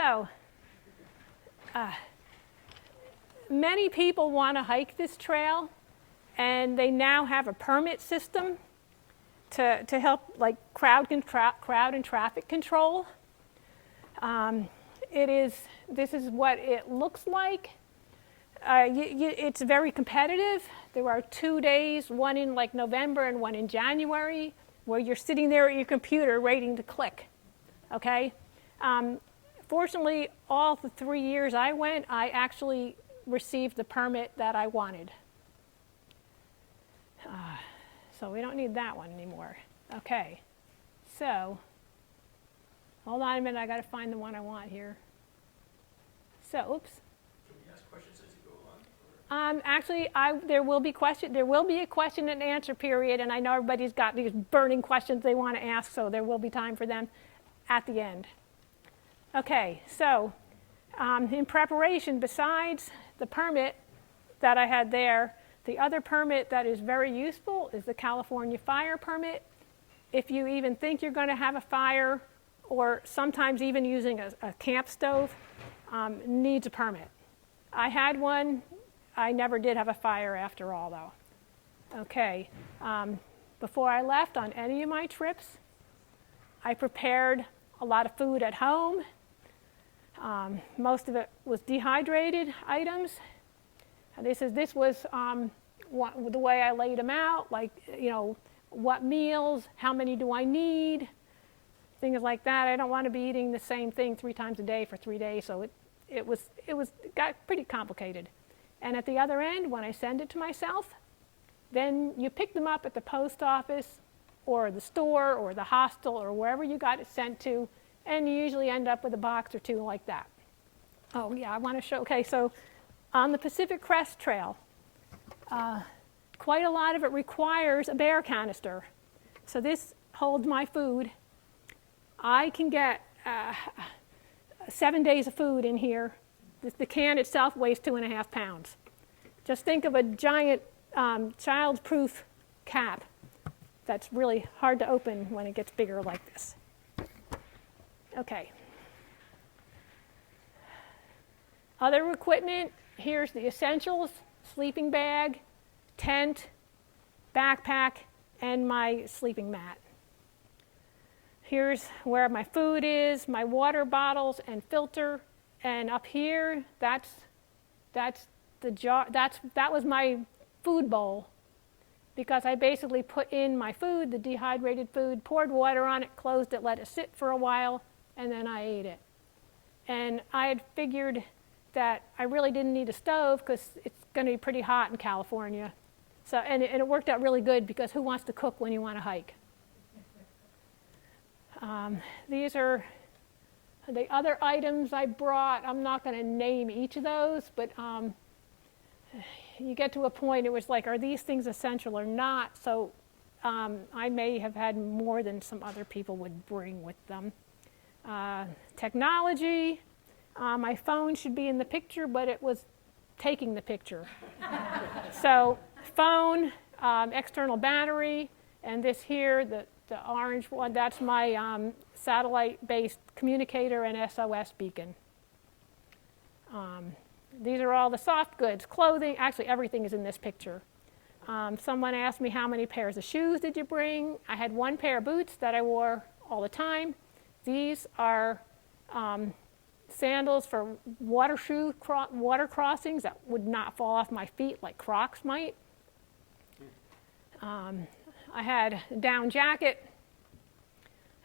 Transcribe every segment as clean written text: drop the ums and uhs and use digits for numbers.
So, many people want to hike this trail, and they now have a permit system to help, like, crowd and traffic control. This is what it looks like. It's very competitive. There are 2 days, one in like November and one in January, where you're sitting there at your computer waiting to click. Okay? Fortunately, all the 3 years I went, I actually received the permit that I wanted. So we don't need that one anymore. Okay. So, hold on a minute. I got to find the one I want here. So, oops. Can we ask questions as you go on? Actually, there will be a question and answer period, and I know everybody's got these burning questions they want to ask, so there will be time for them at the end. Okay, so in preparation, besides the permit that I had there, the other permit that is very useful is the California fire permit. If you even think you're going to have a fire, or sometimes even using a camp stove, needs a permit. I had one. I never did have a fire after all, though. Okay. Before I left on any of my trips, I prepared a lot of food at home. Most of it was dehydrated items. And this was the way I laid them out, like, what meals, how many do I need, things like that. I don't want to be eating the same thing 3 times a day for 3 days, so it got pretty complicated. And at the other end, when I send it to myself, then you pick them up at the post office or the store or the hostel or wherever you got it sent to, and you usually end up with a box or 2 like that. Oh yeah, I want to show, okay, so on the Pacific Crest Trail, quite a lot of it requires a bear canister. So this holds my food. I can get 7 days of food in here. The can itself weighs 2.5 pounds. Just think of a giant child-proof cap that's really hard to open when it gets bigger like this. Okay. Other equipment, here's the essentials: sleeping bag, tent, backpack, and my sleeping mat. Here's where my food is, my water bottles and filter, and up here, that's the jar. That was my food bowl, because I basically put in my food, the dehydrated food, poured water on it, closed it, let it sit for a while, and then I ate it. And I had figured that I really didn't need a stove because it's going to be pretty hot in California. So, and it worked out really good, because who wants to cook when you want to hike? These are the other items I brought. I'm not going to name each of those, but you get to a point, it was like, are these things essential or not? So I may have had more than some other people would bring with them. Technology. My phone should be in the picture, but it was taking the picture. So phone, external battery, and this here, the orange one, that's my satellite-based communicator and SOS beacon. These are all the soft goods, clothing. Actually, everything is in this picture. Someone asked me, how many pairs of shoes did you bring? I had 1 pair of boots that I wore all the time. These are sandals for water crossings that would not fall off my feet like Crocs might. I had a down jacket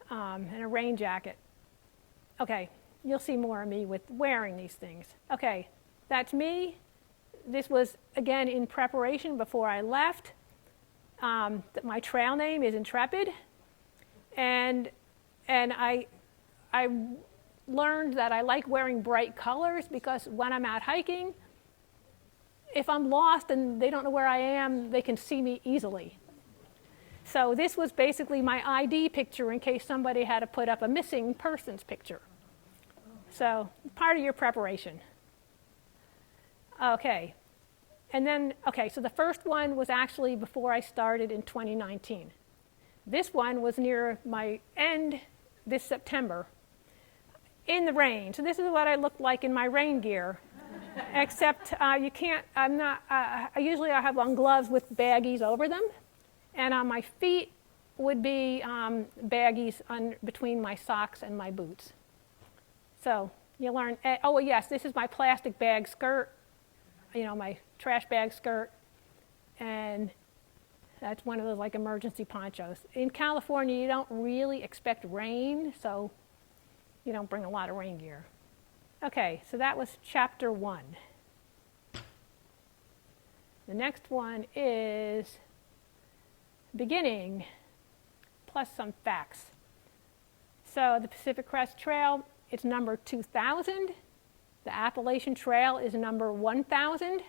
and a rain jacket. Okay, you'll see more of me with wearing these things. Okay, that's me. This was, again, in preparation before I left. My trail name is Intrepid. And I learned that I like wearing bright colors, because when I'm out hiking, if I'm lost and they don't know where I am, they can see me easily. So this was basically my ID picture in case somebody had to put up a missing person's picture. So part of your preparation. Okay. And then, okay, so the first one was actually before I started in 2019. This one was near my end this September. in the rain. So this is what I look like in my rain gear. Except you can't, I'm not, usually I have on gloves with baggies over them. And on my feet would be baggies between my socks and my boots. So you learn, oh yes, this is my plastic bag skirt, my trash bag skirt. And that's one of those like emergency ponchos. In California, you don't really expect rain, so you don't bring a lot of rain gear. Okay, so that was chapter 1. The next one is beginning plus some facts. So the Pacific Crest Trail, it's number 2,000. The Appalachian Trail is number 1,000.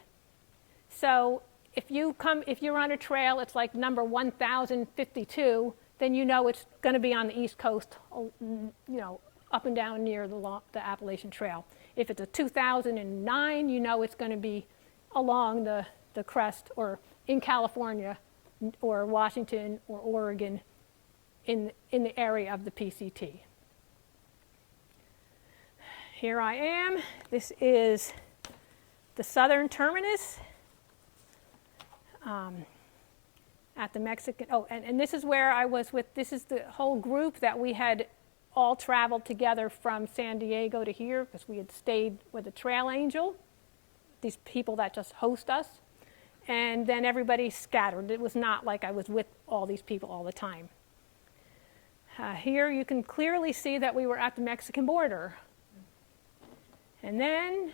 So if you're on a trail, it's like number 1,052, then you know it's going to be on the East Coast, up and down near the Appalachian Trail. If it's a 2009, you know it's going to be along the crest or in California or Washington or Oregon in the area of the PCT. Here I am. This is the southern terminus at the Mexican, and this is where I was with, this is the whole group that we had all traveled together from San Diego to here because we had stayed with a trail angel, these people that just host us, and then everybody scattered. It was not like I was with all these people all the time. Here you can clearly see that we were at the Mexican border. And then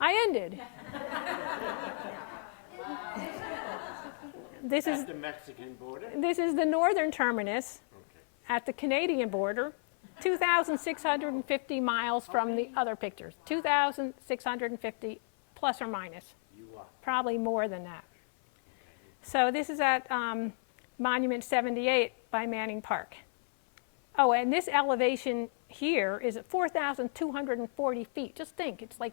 I ended. This is the Mexican border? This is the northern terminus. Okay. At the Canadian border, 2,650 miles from the other pictures. 2,650 plus or minus. You are. Probably more than that. So this is at Monument 78 by Manning Park. Oh, and this elevation here is at 4,240 feet. Just think, it's like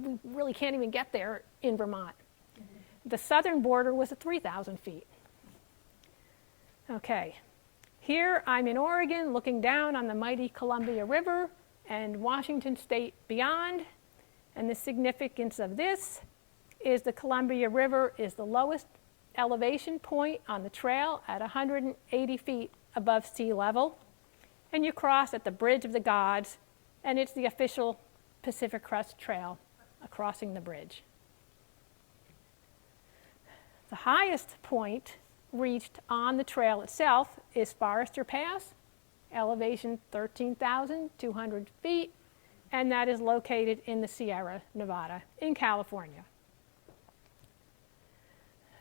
we really can't even get there in Vermont. The southern border was at 3,000 feet. Okay. Here I'm in Oregon looking down on the mighty Columbia River and Washington State beyond. And the significance of this is the Columbia River is the lowest elevation point on the trail at 180 feet above sea level. And you cross at the Bridge of the Gods, and it's the official Pacific Crest Trail, crossing the bridge. The highest point reached on the trail itself is Forester Pass, elevation 13,200 feet, and that is located in the Sierra Nevada in California.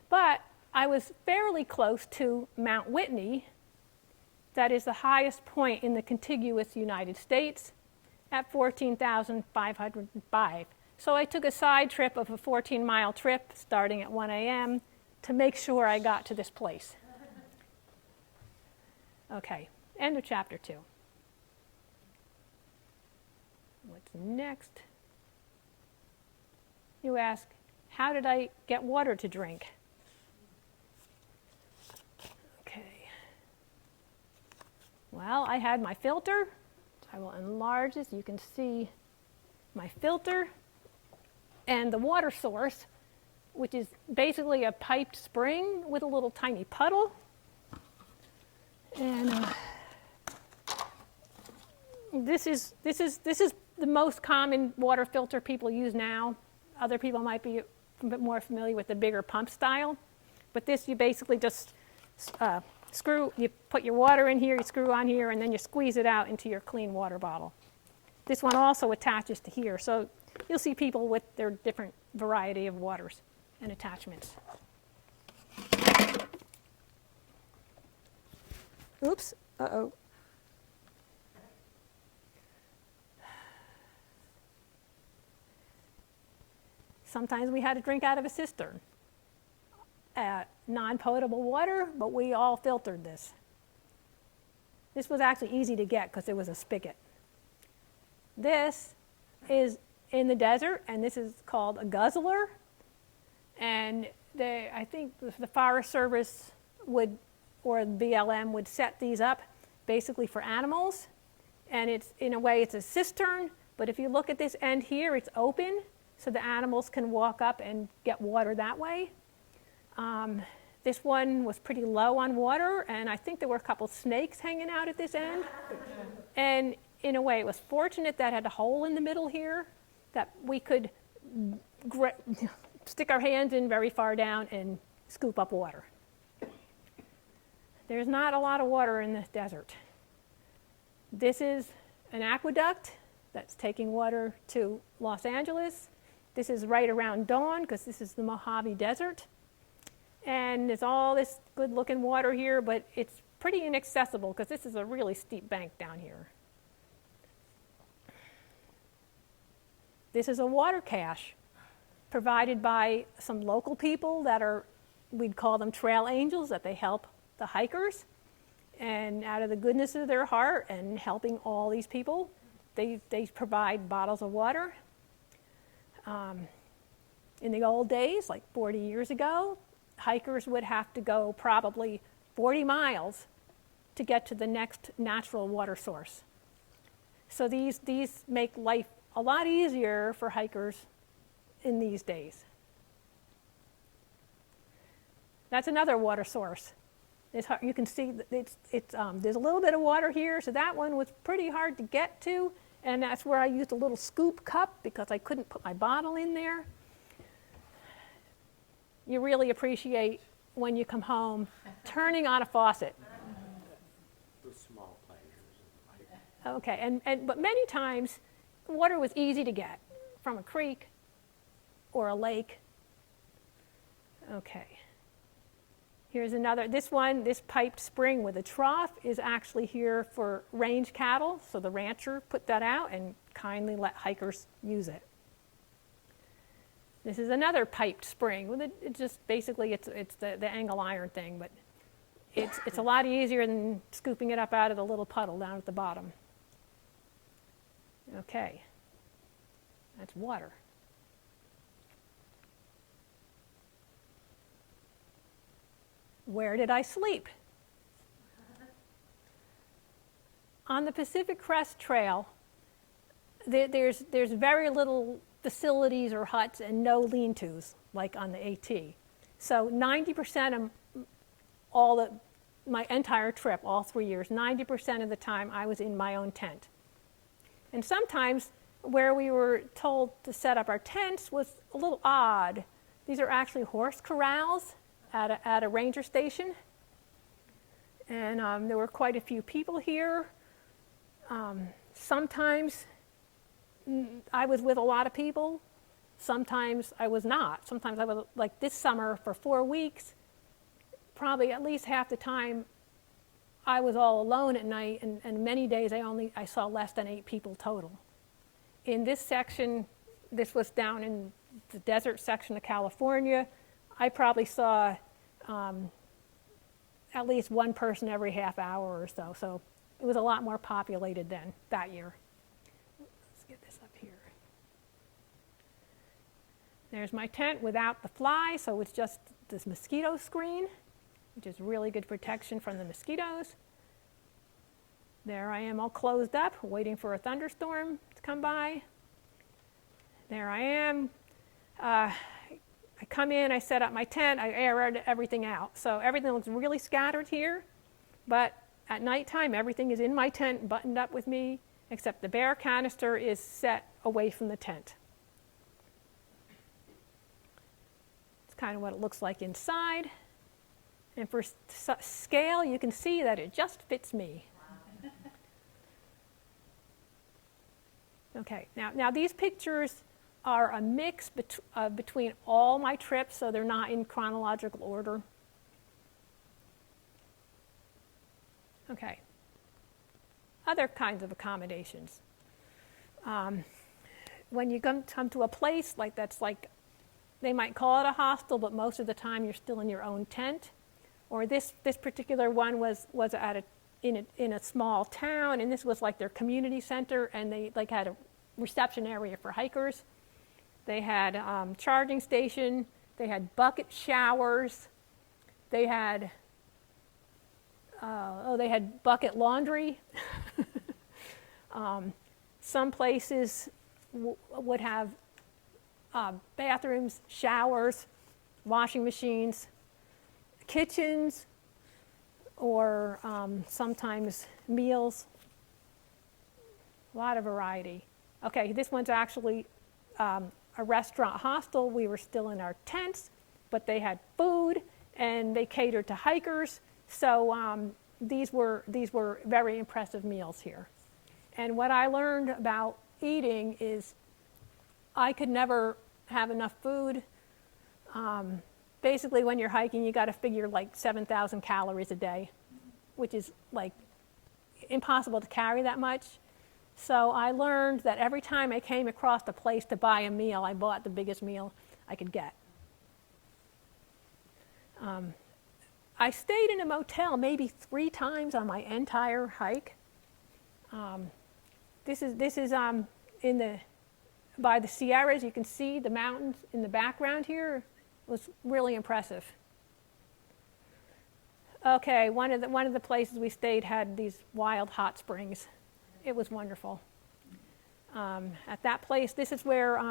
But I was fairly close to Mount Whitney, that is the highest point in the contiguous United States at 14,505. So I took a side trip of a 14-mile trip starting at 1 a.m. to make sure I got to this place. Okay, end of chapter 2. What's next? You ask, how did I get water to drink? Okay. Well, I had my filter. I will enlarge this. You can see my filter and the water source, which is basically a piped spring with a little tiny puddle. And this is the most common water filter people use now. Other people might be a bit more familiar with the bigger pump style. But this, you basically just you put your water in here, you screw on here, and then you squeeze it out into your clean water bottle. This one also attaches to here. So you'll see people with their different variety of waters and attachments. Oops, uh-oh. Sometimes we had to drink out of a cistern. Non-potable water, but we all filtered this. This was actually easy to get because it was a spigot. This is in the desert, and this is called a guzzler. And I think the Forest Service would, or BLM would set these up basically for animals. And it's, in a way, it's a cistern, but if you look at this end here, it's open, so the animals can walk up and get water that way. This one was pretty low on water, and I think there were a couple snakes hanging out at this end. And in a way, it was fortunate that it had a hole in the middle here that we could stick our hands in very far down and scoop up water. There's not a lot of water in this desert. This is an aqueduct that's taking water to Los Angeles. This is right around dawn because this is the Mojave Desert. And there's all this good-looking water here, but it's pretty inaccessible because this is a really steep bank down here. This is a water cache provided by some local people that are, we'd call them trail angels, that they help the hikers. And out of the goodness of their heart and helping all these people, they provide bottles of water. In the old days, like 40 years ago, hikers would have to go probably 40 miles to get to the next natural water source. So these make life a lot easier for hikers in these days. That's another water source. You can see there's a little bit of water here, so that one was pretty hard to get to, and that's where I used a little scoop cup because I couldn't put my bottle in there. You really appreciate when you come home turning on a faucet. The small pleasures. Okay, but many times water was easy to get from a creek or a lake. Okay. Here's another, this piped spring with a trough is actually here for range cattle, so the rancher put that out and kindly let hikers use it. This is another piped spring. It just basically it's the angle iron thing, but it's a lot easier than scooping it up out of the little puddle down at the bottom. Okay, that's water. Where did I sleep? On the Pacific Crest Trail, there's very little facilities or huts and no lean-tos like on the AT. So 90% of my entire trip, all 3 years, 90% of the time I was in my own tent. And sometimes where we were told to set up our tents was a little odd. These are actually horse corrals at a ranger station. And there were quite a few people here. Sometimes I was with a lot of people. Sometimes I was not. Sometimes I was, like this summer for 4 weeks, probably at least half the time I was all alone at night, and many days I saw less than 8 people total. In this section, this was down in the desert section of California, I probably saw at least one person every half hour or so. So it was a lot more populated then that year. Let's get this up here. There's my tent without the fly, so it's just this mosquito screen, which is really good protection from the mosquitoes. There I am all closed up, waiting for a thunderstorm to come by. There I am. I come in, I set up my tent, I aired everything out. So everything looks really scattered here, but at nighttime, everything is in my tent, buttoned up with me, except the bear canister is set away from the tent. It's kind of what it looks like inside. And for scale, you can see that it just fits me. Okay, now these pictures are a mix between all my trips, so they're not in chronological order. Okay. Other kinds of accommodations. When you come to a place that's like, they might call it a hostel, but most of the time you're still in your own tent. Or this particular one was in a small town, and this was like their community center, and they like had a reception area for hikers. They had charging station. They had bucket showers. They had bucket laundry. Some places would have bathrooms, showers, washing machines, kitchens, or sometimes meals. A lot of variety. Okay, this one's actually a restaurant hostel. We were still in our tents, but they had food and they catered to hikers. So these were very impressive meals here. And what I learned about eating is I could never have enough food. Basically, when you're hiking, you got to figure like 7,000 calories a day, which is like impossible to carry that much. So I learned that every time I came across a place to buy a meal, I bought the biggest meal I could get. I stayed in a motel maybe 3 times on my entire hike. This is by the Sierras. You can see the mountains in the background here. It was really impressive. Okay, one of the places we stayed had these wild hot springs. It was wonderful. At that place, this is where,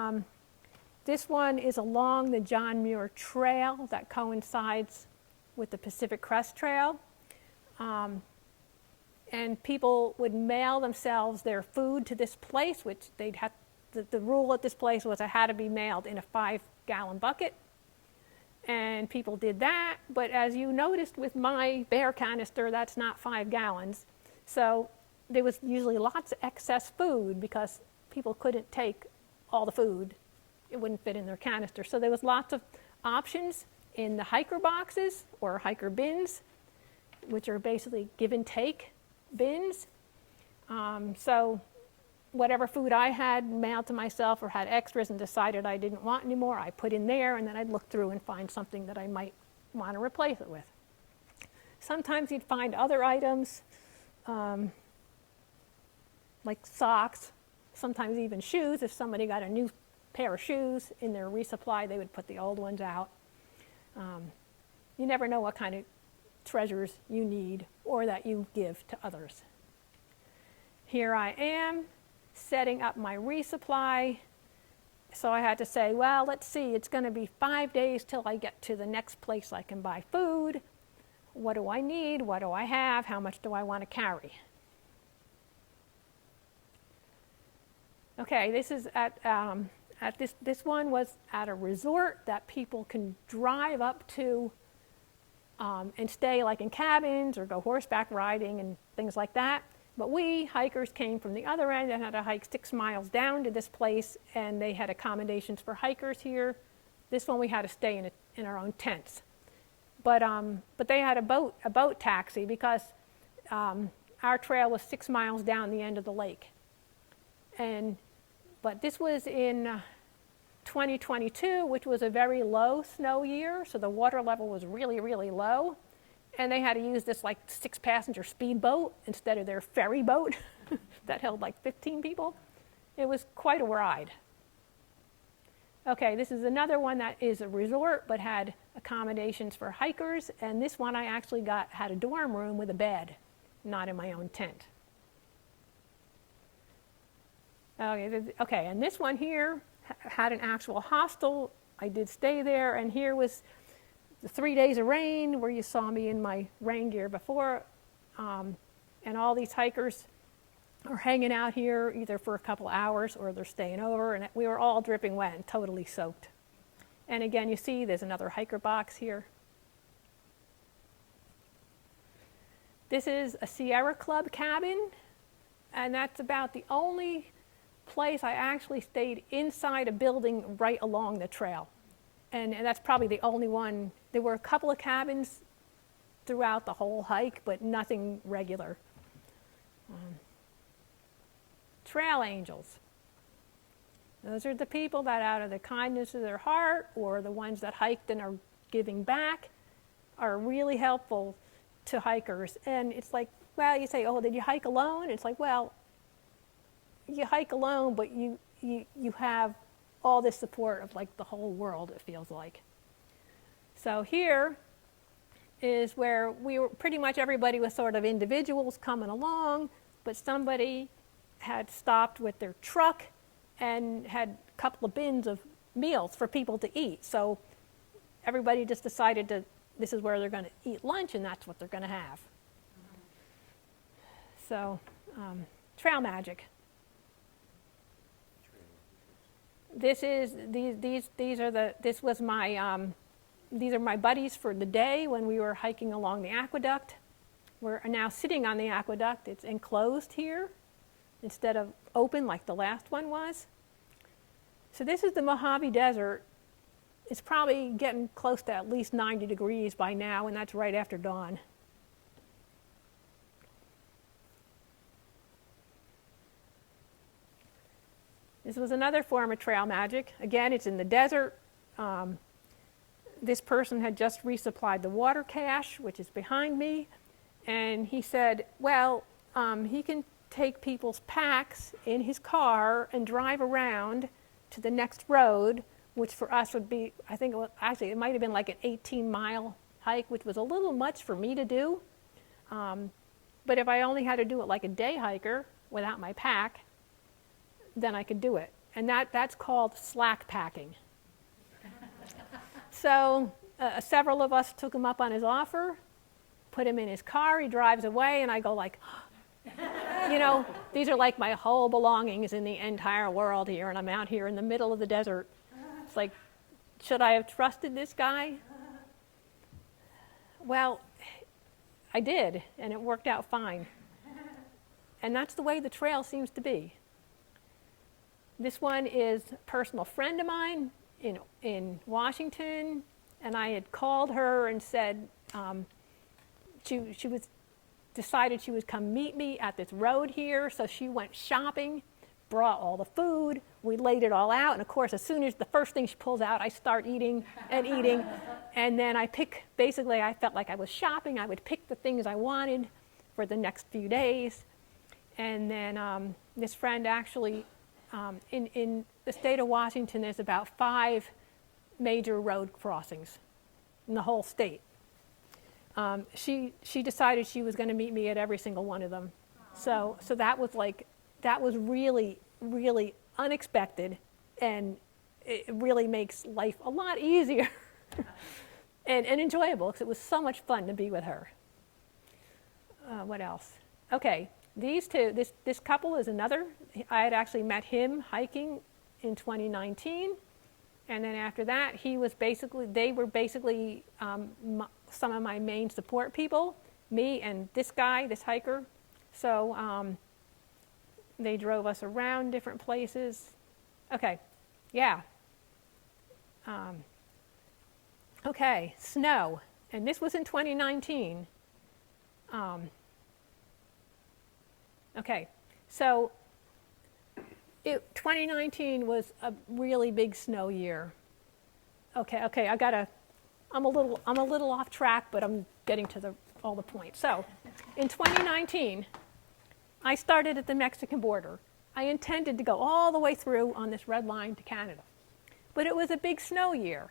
this one is along the John Muir Trail that coincides with the Pacific Crest Trail. And people would mail themselves their food to this place, which they'd have, the rule at this place was it had to be mailed in a 5-gallon bucket. And people did that, but as you noticed with my bear canister, that's not 5 gallons. So there was usually lots of excess food because people couldn't take all the food. It wouldn't fit in their canister. So there was lots of options in the hiker boxes or hiker bins, which are basically give and take bins. So whatever food I had mailed to myself or had extras and decided I didn't want anymore, I put in there, and then I'd look through and find something that I might want to replace it with. Sometimes you'd find other items, like socks, sometimes even shoes. If somebody got a new pair of shoes in their resupply, they would put the old ones out. You never know what kind of treasures you need or that you give to others. Here I am setting up my resupply. So I had to say, well, let's see, it's going to be 5 days till I get to the next place I can buy food. What do I need? What do I have? How much do I want to carry? Okay, this is this one was at a resort that people can drive up to and stay like in cabins or go horseback riding and things like that. But we hikers came from the other end and had to hike 6 miles down to this place, and they had accommodations for hikers here. This one we had to stay in our own tents. But they had a boat taxi because our trail was 6 miles down the end of the lake. But this was in 2022, which was a very low snow year, so the water level was really, really low. And they had to use this like 6-passenger speedboat instead of their ferry boat that held like 15 people. It was quite a ride. Okay, this is another one that is a resort but had accommodations for hikers, and this one I actually had a dorm room with a bed, not in my own tent. Okay, and this one here had an actual hostel. I did stay there, and here was the 3 days of rain where you saw me in my rain gear before, and all these hikers are hanging out here either for a couple hours or they're staying over, and we were all dripping wet and totally soaked. And again, you see there's another hiker box here. This is a Sierra Club cabin, and that's about the only place I actually stayed inside a building right along the trail. And that's probably the only one. There were a couple of cabins throughout the whole hike, but nothing regular. Trail angels. Those are the people that out of the kindness of their heart or the ones that hiked and are giving back are really helpful to hikers. And it's like, well, you say, oh, did you hike alone? It's like, well, you hike alone, but you have all this support of like the whole world, it feels like. So here is where we were, pretty much everybody was sort of individuals coming along, but somebody had stopped with their truck and had a couple of bins of meals for people to eat. So everybody just decided this is where they're going to eat lunch, and that's what they're going to have. So, trail magic. This are my buddies for the day when we were hiking along the aqueduct. We're now sitting on the aqueduct. It's enclosed here instead of open like the last one was. So this is the Mojave Desert. It's probably getting close to at least 90 degrees by now, and that's right after dawn. This was another form of trail magic. Again, it's in the desert. This person had just resupplied the water cache, which is behind me, and he said, well, he can take people's packs in his car and drive around to the next road, which for us would be, I think, it might have been like an 18-mile hike, which was a little much for me to do. But if I only had to do it like a day hiker without my pack, then I could do it. And that's called slack packing. So several of us took him up on his offer, put him in his car, he drives away, and I go like, you know, these are like my whole belongings in the entire world here, and I'm out here in the middle of the desert. It's like, should I have trusted this guy? Well, I did, and it worked out fine. And that's the way the trail seems to be. This one is a personal friend of mine in Washington, and I had called her and said she was decided she would come meet me at this road here, so she went shopping, brought all the food, we laid it all out, and of course, as soon as the first thing she pulls out, I start eating and eating, and then I felt like I was shopping. I would pick the things I wanted for the next few days, and then this friend actually, in the state of Washington, there's about 5 major road crossings in the whole state. She decided she was going to meet me at every single one of them. So that was really, really unexpected, and it really makes life a lot easier and enjoyable, because it was so much fun to be with her. What else? Okay, these two, this couple is another. I had actually met him hiking in 2019. And then after that, they were basically some of my main support people, me and this guy, this hiker. So they drove us around different places. Okay, yeah. Okay, snow. And this was in 2019. Okay, so 2019 was a really big snow year. Okay, I'm a little off track, but I'm getting to all the points. So, in 2019, I started at the Mexican border. I intended to go all the way through on this red line to Canada, but it was a big snow year.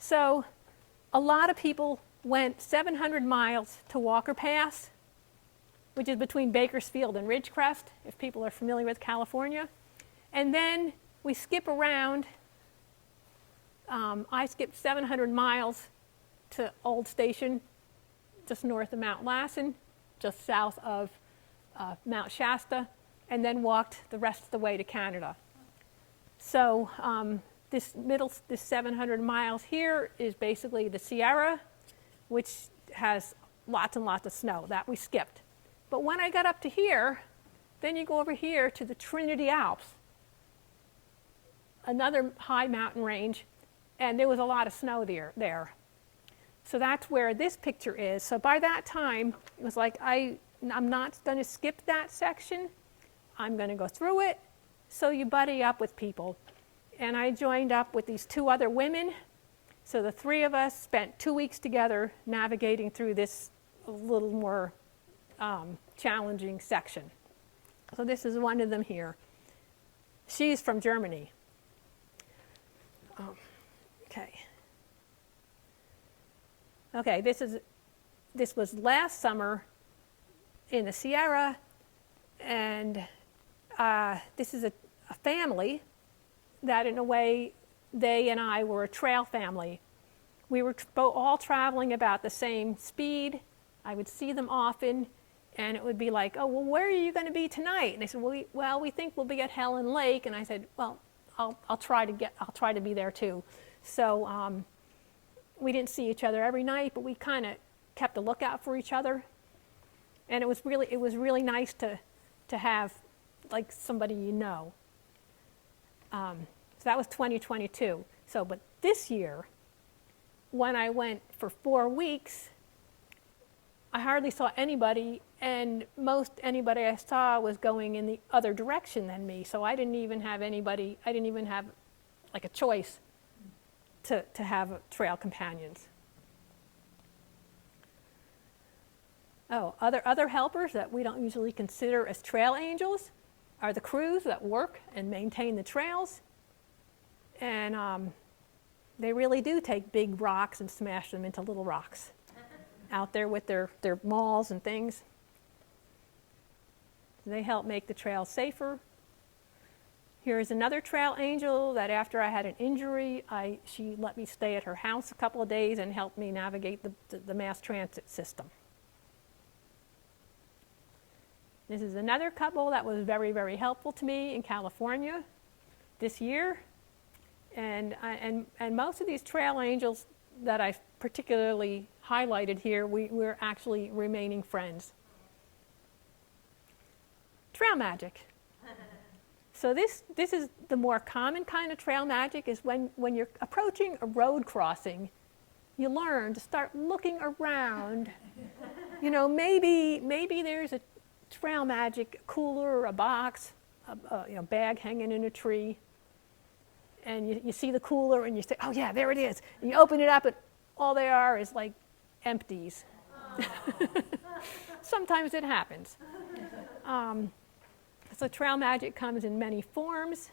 So, a lot of people went 700 miles to Walker Pass, which is between Bakersfield and Ridgecrest, if people are familiar with California. And then we skip around. I skipped 700 miles to Old Station, just north of Mount Lassen, just south of Mount Shasta, and then walked the rest of the way to Canada. So this 700 miles here is basically the Sierra, which has lots and lots of snow that we skipped. But when I got up to here, then you go over here to the Trinity Alps, another high mountain range, and there was a lot of snow there. So that's where this picture is. So by that time, it was like, I'm not going to skip that section. I'm going to go through it. So you buddy up with people. And I joined up with these 2 other women. So the 3 of us spent 2 weeks together navigating through this a little more challenging section. So this is one of them here. She's from Germany. Okay, this was last summer in the Sierra, and this is a family that, in a way, they and I were a trail family. We were all traveling about the same speed. I would see them often, and it would be like, oh, well, where are you going to be tonight? And they said, well, we think we'll be at Helen Lake. And I said, well, I'll try to be there too. So we didn't see each other every night, but we kind of kept a lookout for each other. And it was really nice to have like somebody you know. So that was 2022. So, but this year, when I went for 4 weeks, I hardly saw anybody, and most anybody I saw was going in the other direction than me. So I didn't even have anybody, I didn't even have like a choice to have trail companions. Oh, other helpers that we don't usually consider as trail angels are the crews that work and maintain the trails. And they really do take big rocks and smash them into little rocks out there with their mauls and things. They help make the trails safer. Here's another trail angel that after I had an injury, she let me stay at her house a couple of days and helped me navigate the mass transit system. This is another couple that was very, very helpful to me in California this year. And most of these trail angels that I've particularly highlighted here, we're actually remaining friends. Trail magic. So this is the more common kind of trail magic, is when you're approaching a road crossing, you learn to start looking around. You know, maybe there's a trail magic cooler or a box, a bag hanging in a tree. And you see the cooler and you say, oh yeah, there it is. And you open it up and all they are is like empties. Sometimes it happens. So trail magic comes in many forms.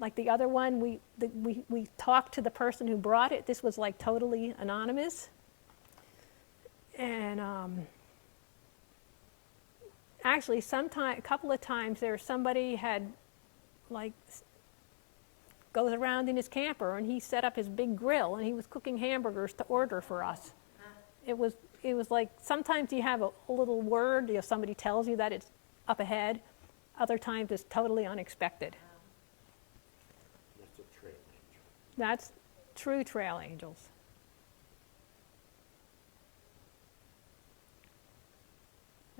Like the other one, we talked to the person who brought it. This was like totally anonymous. And actually, a couple of times there, somebody had like goes around in his camper and he set up his big grill and he was cooking hamburgers to order for us. It was like sometimes you have a little word, somebody tells you that it's up ahead. Other times it's totally unexpected. That's a trail angel. That's true trail angels.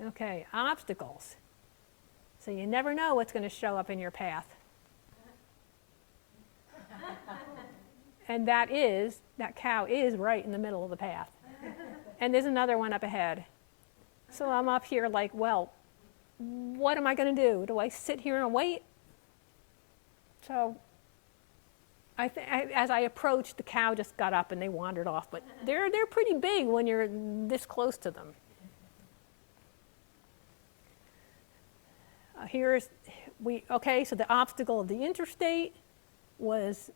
Okay, obstacles. So you never know what's going to show up in your path. And that cow is right in the middle of the path. And there's another one up ahead. So I'm up here like, well, what am I going to do? Do I sit here and wait? So as I approached, the cow just got up and they wandered off. But they're pretty big when you're this close to them. So the obstacle of the interstate was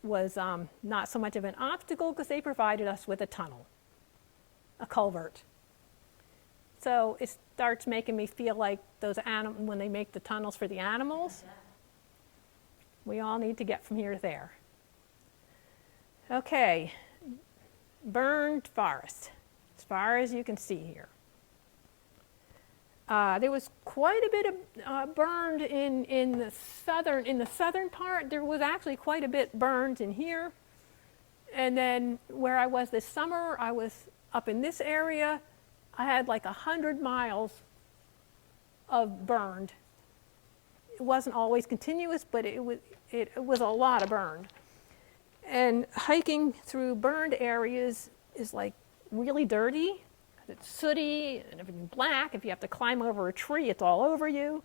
not so much of an obstacle because they provided us with a tunnel, a culvert. So it starts making me feel like those animals, when they make the tunnels for the animals, we all need to get from here to there. Okay, burned forest, as far as you can see here. There was quite a bit of burned in the southern part. There was actually quite a bit burned in here. And then where I was this summer, I was up in this area. I had like 100 miles of burned. It wasn't always continuous, but it was a lot of burned. And hiking through burned areas is like really dirty. It's sooty and everything black. If you have to climb over a tree, it's all over you.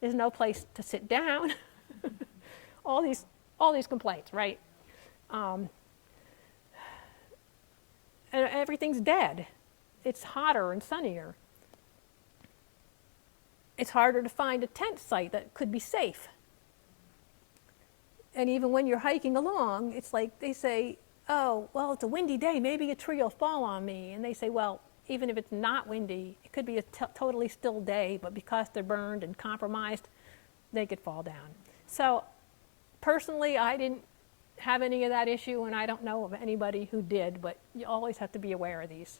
There's no place to sit down. all these complaints, right? And everything's dead. It's hotter and sunnier. It's harder to find a tent site that could be safe. And even when you're hiking along, it's like they say, oh, well, it's a windy day. Maybe a tree will fall on me. And they say, well, even if it's not windy, it could be a totally still day, but because they're burned and compromised, they could fall down. So personally, I didn't have any of that issue, and I don't know of anybody who did, but you always have to be aware of these.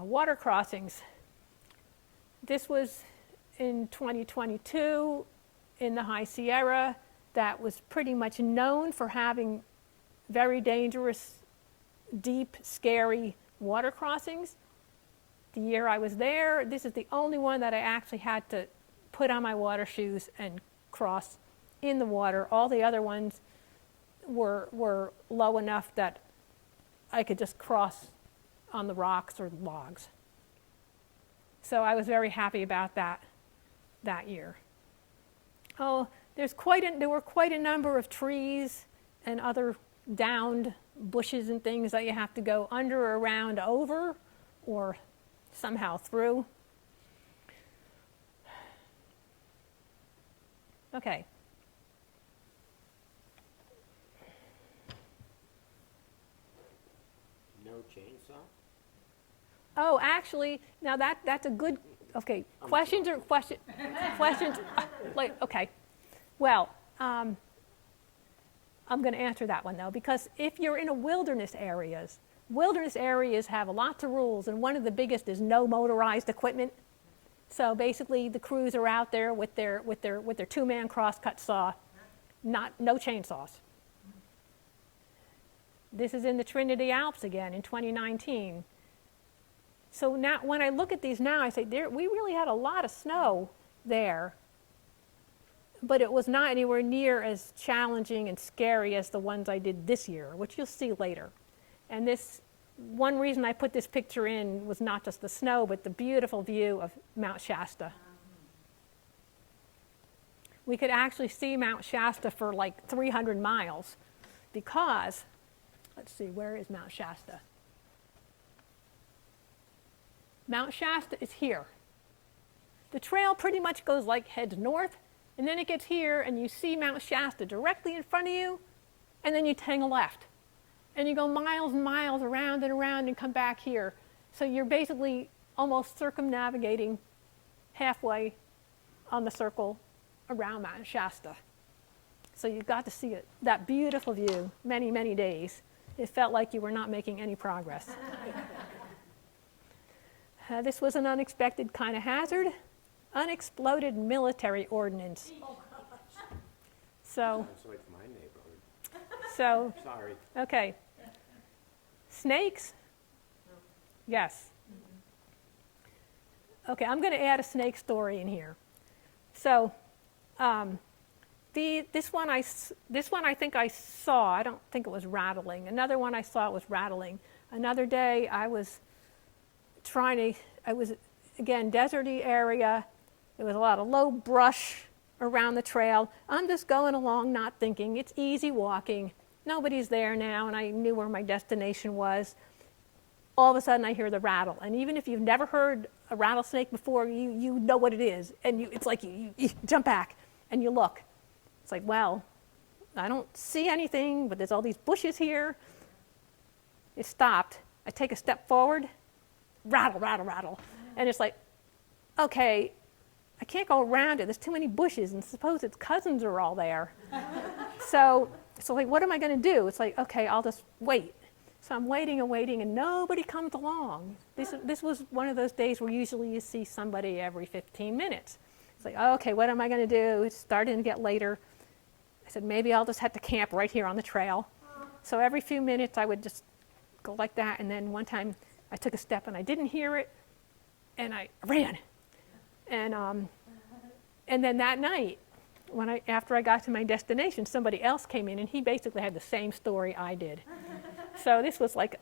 Water crossings. This was in 2022 in the High Sierra. That was pretty much known for having very dangerous, deep, scary water crossings. The year I was there, this is the only one that I actually had to put on my water shoes and cross in the water. All the other ones were low enough that I could just cross on the rocks or logs. So I was very happy about that year. Oh, there were quite a number of trees and other downed bushes and things that you have to go under or around, over, or somehow through. Okay. No chainsaw? Oh, actually, now that's a good, okay, questions. Like, okay. Well, I'm going to answer that one, though, because if you're in wilderness areas have lots of rules, and one of the biggest is no motorized equipment. So basically, the crews are out there with their two-man crosscut saw, no chainsaws. This is in the Trinity Alps again in 2019. So now, when I look at these now, I say we really had a lot of snow there, but it was not anywhere near as challenging and scary as the ones I did this year, which you'll see later. And this, one reason I put this picture in was not just the snow, but the beautiful view of Mount Shasta. We could actually see Mount Shasta for like 300 miles because, let's see, where is Mount Shasta? Mount Shasta is here. The trail pretty much goes like heads north, and then it gets here, and you see Mount Shasta directly in front of you, and then you take a left. And you go miles and miles around and around and come back here. So you're basically almost circumnavigating halfway on the circle around Mount Shasta. So you got to see it, that beautiful view, many, many days. It felt like you were not making any progress. This was an unexpected kind of hazard, unexploded military ordnance. So, Sounds like my neighborhood. so, Sorry. okay. Snakes? Yes. Okay, I'm going to add a snake story in here. So, this one I think I saw. I don't think it was rattling. Another one I saw was rattling. Another day I was again, deserty area. There was a lot of low brush around the trail. I'm just going along, not thinking. It's easy walking. Nobody's there now, and I knew where my destination was. All of a sudden, I hear the rattle. And even if you've never heard a rattlesnake before, you know what it is. And it's like you jump back, and you look. It's like, well, I don't see anything, but there's all these bushes here. It stopped. I take a step forward. Rattle, rattle, rattle. And it's like, okay, I can't go around it. There's too many bushes, and suppose its cousins are all there. So like, what am I going to do? It's like, okay, I'll just wait. So I'm waiting and waiting, and nobody comes along. This was one of those days where usually you see somebody every 15 minutes. It's like, okay, what am I going to do? It's starting to get later. I said, maybe I'll just have to camp right here on the trail. So every few minutes I would just go like that, and then one time I took a step and I didn't hear it, and I ran. And then that night, after I got to my destination, somebody else came in, and he basically had the same story I did. So this was like,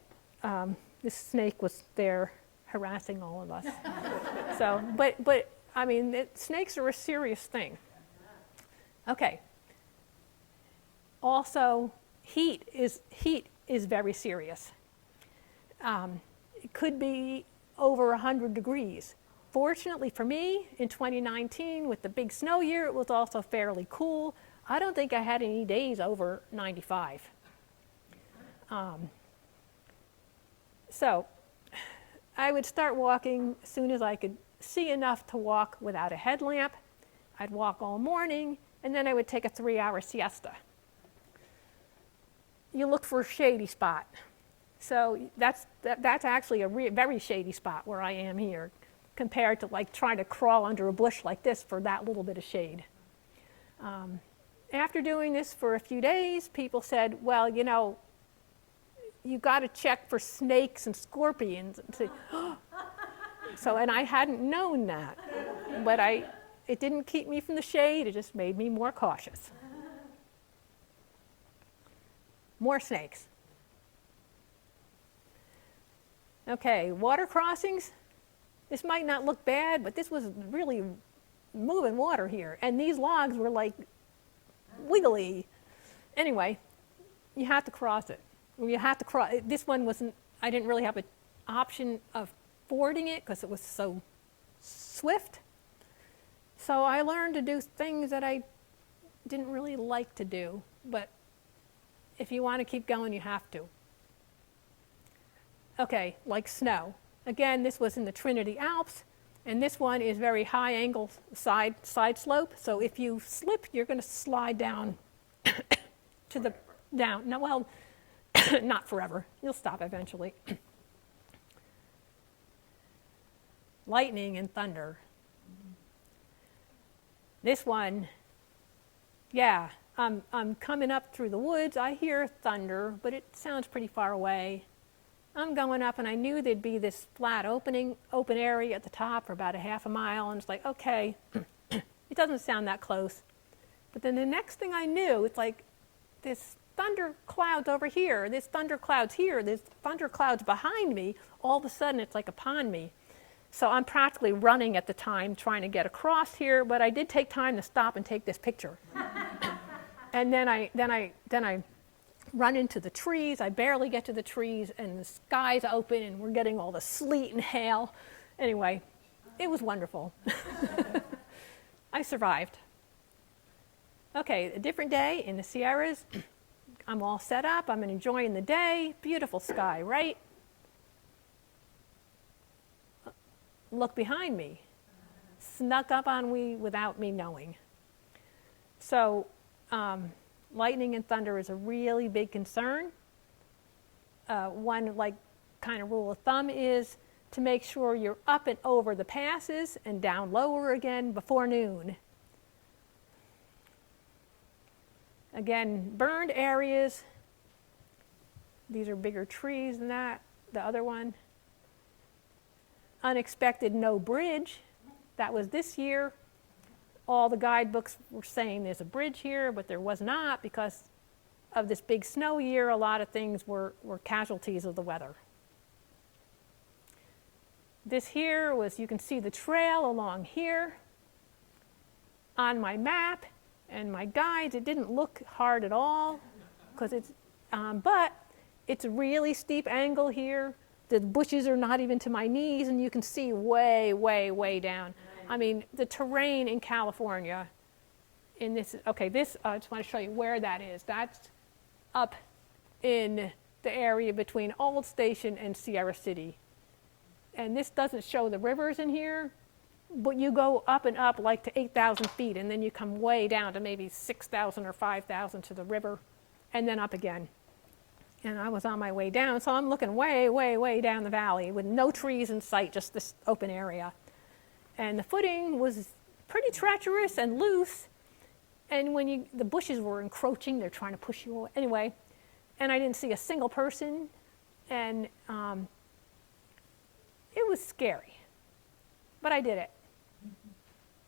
this snake was there harassing all of us. So, but I mean, snakes are a serious thing. Okay. Also, heat is very serious. It could be over 100 degrees. Fortunately for me, in 2019, with the big snow year, it was also fairly cool. I don't think I had any days over 95. So I would start walking as soon as I could see enough to walk without a headlamp. I'd walk all morning, and then I would take a 3-hour siesta. You look for a shady spot. So that's actually a very shady spot where I am here, compared to like trying to crawl under a bush like this for that little bit of shade. After doing this for a few days, people said, well, you know, you got to check for snakes and scorpions. So, and I hadn't known that, but it didn't keep me from the shade, it just made me more cautious. More snakes. Okay, water crossings. This might not look bad, but this was really moving water here. And these logs were like wiggly. Anyway, you have to cross it. You have to cross. This one wasn't, I didn't really have an option of fording it because it was so swift. So I learned to do things that I didn't really like to do. But if you want to keep going, you have to. Okay, like snow. Again, this was in the Trinity Alps, and this one is very high angle side slope. So if you slip, you're going to slide down to the down. No, well, not forever. You'll stop eventually. Lightning and thunder. This one, yeah, I'm coming up through the woods. I hear thunder, but it sounds pretty far away. I'm going up, and I knew there'd be this flat open area at the top for about a half a mile, and it's like, okay, it doesn't sound that close. But then the next thing I knew, it's like this thunder clouds over here, this thunder clouds here, this thunder clouds behind me. All of a sudden, it's like upon me. So I'm practically running at the time, trying to get across here, but I did take time to stop and take this picture. And then I run into the trees. I barely get to the trees, and the sky's open, and we're getting all the sleet and hail. Anyway, it was wonderful. I survived. Okay, a different day in the Sierras. I'm all set up. I'm enjoying the day. Beautiful sky, right? Look behind me. Snuck up on me without me knowing. So, lightning and thunder is a really big concern. One kind of rule of thumb is to make sure you're up and over the passes and down lower again before noon. Again, burned areas. These are bigger trees than that, the other one. Unexpected no bridge. That was this year. All the guidebooks were saying there's a bridge here, but there was not because of this big snow year. A lot of things were casualties of the weather. This here was, you can see the trail along here. On my map and my guides, it didn't look hard at all, because it's, but it's a really steep angle here. The bushes are not even to my knees, and you can see way, way, way down. I mean, the terrain in California, in this, okay, this, I just want to show you where that is. That's up in the area between Old Station and Sierra City. And this doesn't show the rivers in here, but you go up and up like to 8,000 feet, and then you come way down to maybe 6,000 or 5,000 to the river, and then up again. And I was on my way down, so I'm looking way, way, way down the valley with no trees in sight, just this open area. And the footing was pretty treacherous and loose, and when the bushes were encroaching, they're trying to push you away. Anyway, and I didn't see a single person, and it was scary, but I did it.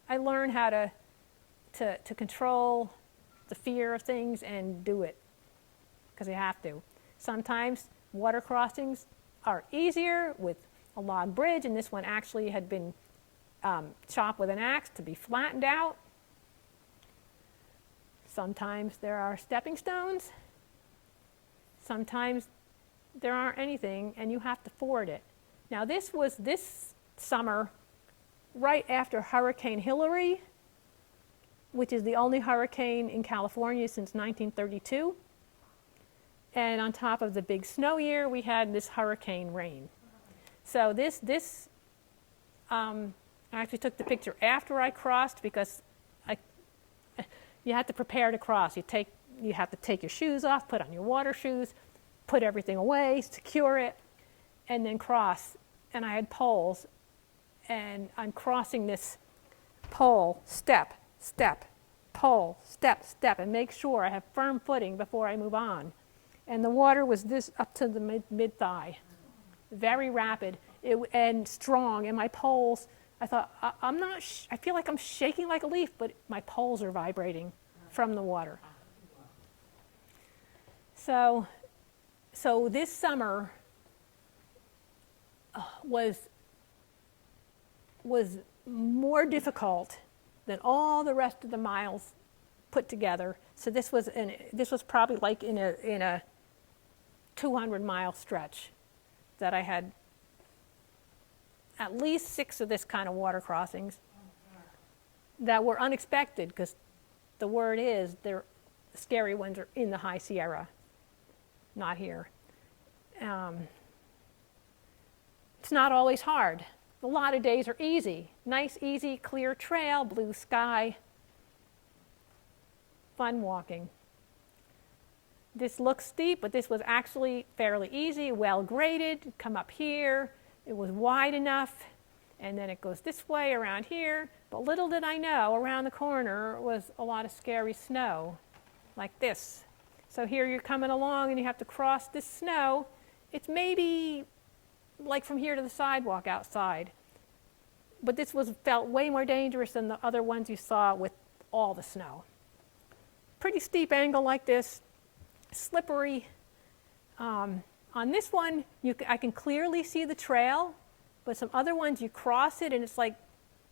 I learned how to control the fear of things and do it, because you have to. Sometimes water crossings are easier with a log bridge, and this one actually had been chopped with an axe to be flattened out. Sometimes there are stepping stones. Sometimes there aren't anything, and you have to ford it. Now, this was this summer right after Hurricane Hillary, which is the only hurricane in California since 1932. And on top of the big snow year, we had this hurricane rain. So this I actually took the picture after I crossed because you have to prepare to cross. You have to take your shoes off, put on your water shoes, put everything away, secure it, and then cross. And I had poles, and I'm crossing this pole, step, step, pole, step, step, and make sure I have firm footing before I move on. And the water was this up to the mid-thigh, very rapid and strong. And my poles, I thought, I feel like I'm shaking like a leaf, but my poles are vibrating from the water. So this summer was more difficult than all the rest of the miles put together. So this was probably like in a 200-mile stretch that I had at least 6 of this kind of water crossings that were unexpected, because the word is the scary ones are in the High Sierra, not here. It's not always hard. A lot of days are easy. Nice, easy, clear trail, blue sky, fun walking. This looks steep, but this was actually fairly easy, well graded. Come up here, it was wide enough, and then it goes this way around here. But little did I know, around the corner was a lot of scary snow, like this. So here you're coming along and you have to cross this snow. It's maybe like from here to the sidewalk outside. But this felt way more dangerous than the other ones you saw with all the snow. Pretty steep angle like this, slippery. On this one, I can clearly see the trail, but some other ones you cross it and it's like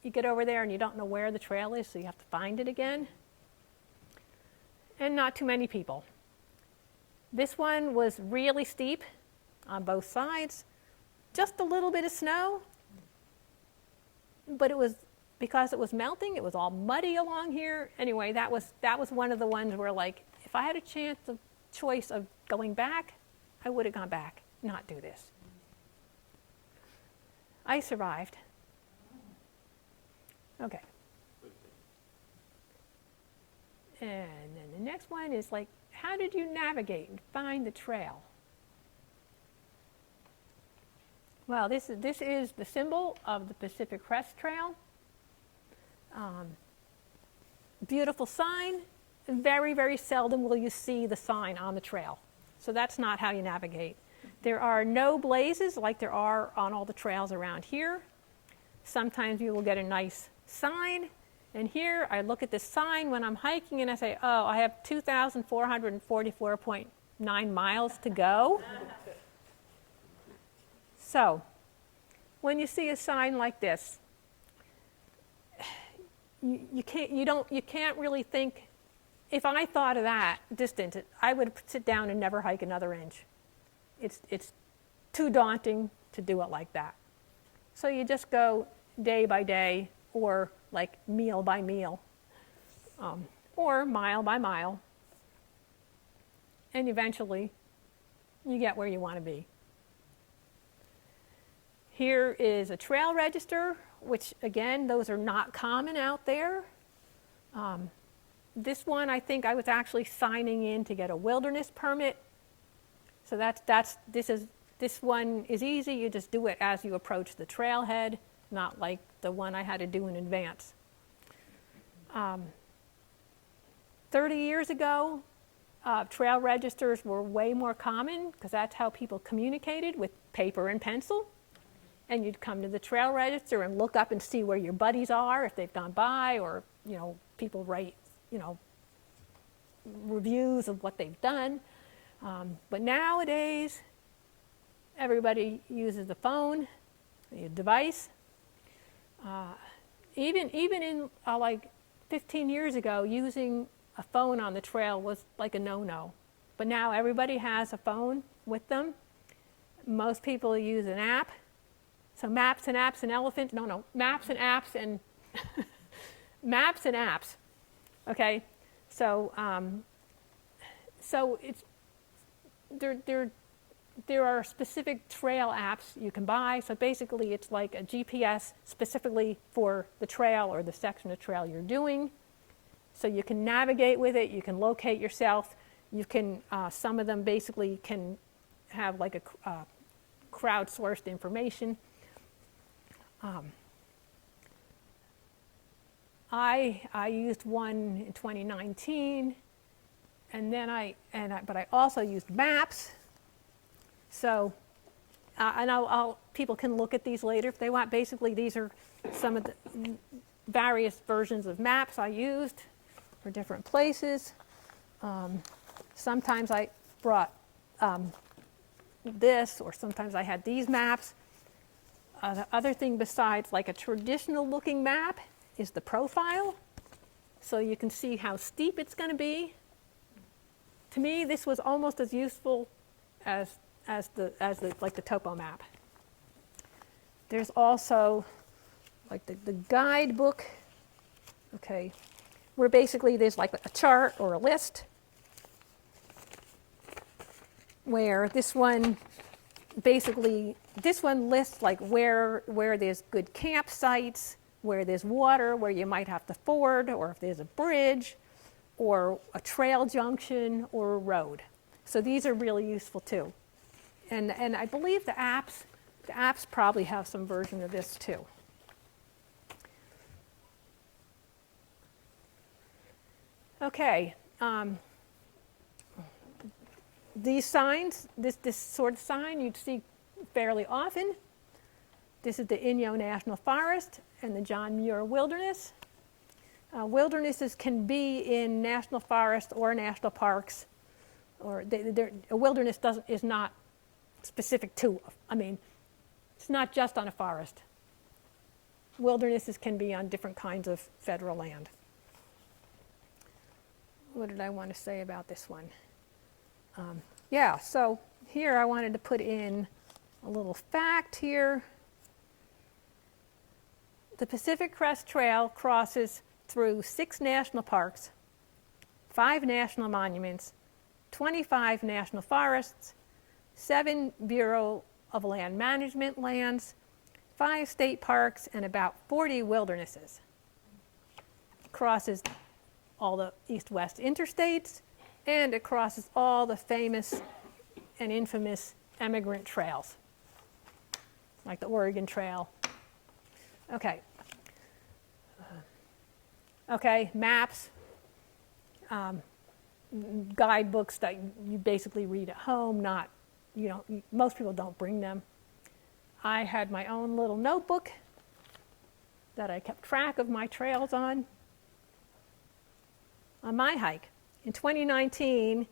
you get over there and you don't know where the trail is, so you have to find it again. And not too many people. This one was really steep on both sides. Just a little bit of snow, but it was, because it was melting, it was all muddy along here. Anyway, that was one of the ones where, like, if I had a choice of going back, I would have gone back, not do this. I survived. Okay. And then the next one is like, how did you navigate and find the trail? Well, this is the symbol of the Pacific Crest Trail. Beautiful sign. Very, very seldom will you see the sign on the trail. So that's not how you navigate. There are no blazes like there are on all the trails around here. Sometimes you will get a nice sign. And here I look at this sign when I'm hiking and I say, oh, I have 2,444.9 miles to go. So, when you see a sign like this, you can't really think. If I thought of that distance, I would sit down and never hike another inch. It's too daunting to do it like that. So you just go day by day, or like meal by meal, or mile by mile, and eventually you get where you want to be. Here is a trail register, which again, those are not common out there. This one, I think I was actually signing in to get a wilderness permit. So this one is easy. You just do it as you approach the trailhead, not like the one I had to do in advance. 30 years ago, trail registers were way more common because that's how people communicated, with paper and pencil. And you'd come to the trail register and look up and see where your buddies are, if they've gone by, or people write reviews of what they've done. But nowadays, everybody uses a phone, a device. Even in like 15 years ago, using a phone on the trail was like a no-no. But now everybody has a phone with them. Most people use an app. So maps and apps and elephants, maps and apps and maps and apps. Okay, so it's they're there are specific trail apps you can buy. So basically it's like a GPS specifically for the trail or the section of trail you're doing. So you can navigate with it, you can locate yourself, you can, some of them basically can have like a crowdsourced information. I used one in 2019, but I also used maps. So, and people can look at these later if they want. Basically, these are some of the various versions of maps I used for different places. Sometimes I brought this, or sometimes I had these maps. The other thing besides like a traditional looking map is the profile. So you can see how steep it's going to be. To me, this was almost as useful as the topo map. There's also like the guidebook, okay, where basically there's like a chart or a list, where this one lists like where there's good campsites, where there's water, where you might have to ford, or if there's a bridge, or a trail junction, or a road. So these are really useful too. And I believe the apps probably have some version of this too. Okay. These signs, this sort of sign you'd see fairly often. This is the Inyo National Forest and the John Muir Wilderness. Wildernesses can be in national forests or national parks, or a wilderness is not specific to, it's not just on a forest. Wildernesses can be on different kinds of federal land. What did I want to say about this one? So here I wanted to put in a little fact here. The Pacific Crest Trail crosses through 6 national parks, 5 national monuments, 25 national forests, 7 Bureau of Land Management lands, 5 state parks, and about 40 wildernesses. It crosses all the east-west interstates, and it crosses all the famous and infamous emigrant trails, like the Oregon Trail. Okay, maps, guidebooks that you basically read at home, most people don't bring them. I had my own little notebook that I kept track of my trails on my hike. In 2019,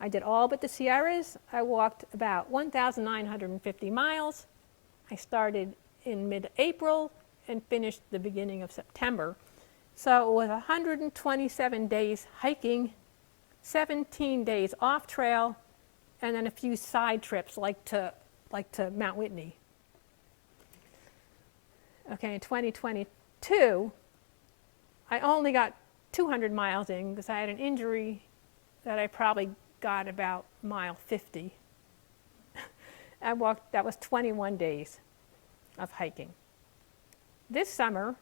I did all but the Sierras. I walked about 1,950 miles. I started in mid-April and finished the beginning of September. So it was 127 days hiking, 17 days off trail, and then a few side trips like to Mount Whitney. Okay, in 2022, I only got 200 miles in because I had an injury that I probably got about mile 50. That was 21 days of hiking. This summer,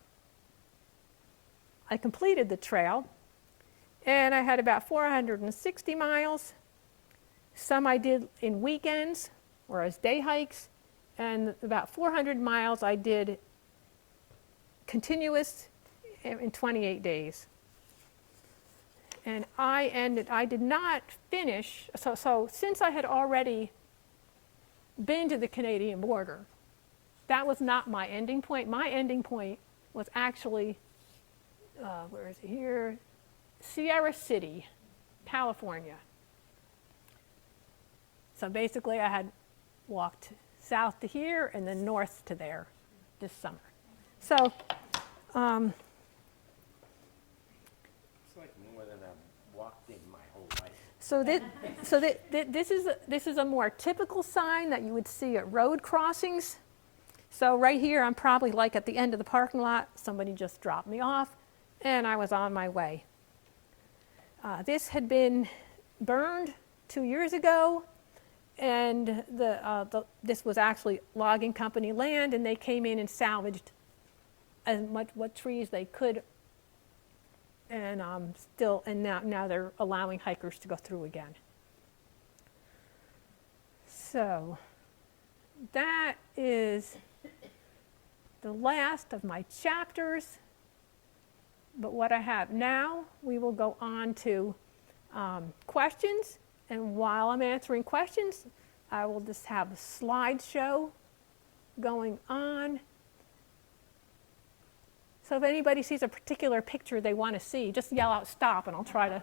I completed the trail, and I had about 460 miles. Some I did in weekends or as day hikes, and about 400 miles I did continuous in 28 days. And I did not finish, so since I had already been to the Canadian border, that was not my ending point. My ending point was actually, where is it here? Sierra City, California. So basically I had walked south to here and then north to there this summer. So, It's like more than I've walked in my whole life. This is a more typical sign that you would see at road crossings. So right here, I'm probably like at the end of the parking lot. Somebody just dropped me off, and I was on my way. This had been burned 2 years ago, and this was actually logging company land, and they came in and salvaged as much what trees they could, and now they're allowing hikers to go through again. So that is the last of my chapters. But what I have now, we will go on to questions. And while I'm answering questions, I will just have a slideshow going on. So if anybody sees a particular picture they want to see, just yell out stop, and I'll try to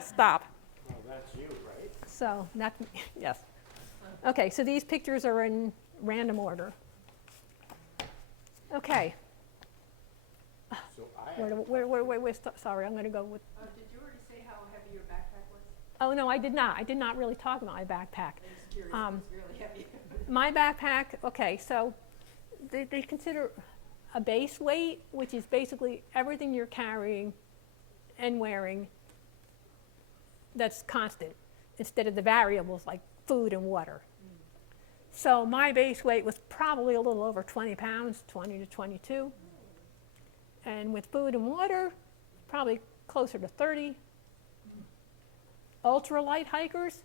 stop. Well, that's you, right? So, yes. Okay, so these pictures are in random order. Okay. So I have, Sorry, I'm going to go with. Did you already say how heavy your backpack was? Oh, no, I did not. I did not really talk about my backpack. I'm just curious, it was really heavy. My backpack, okay, so they consider a base weight, which is basically everything you're carrying and wearing that's constant, instead of the variables like food and water. So my base weight was probably a little over 20 pounds, 20 to 22. And with food and water, probably closer to 30. Ultralight hikers,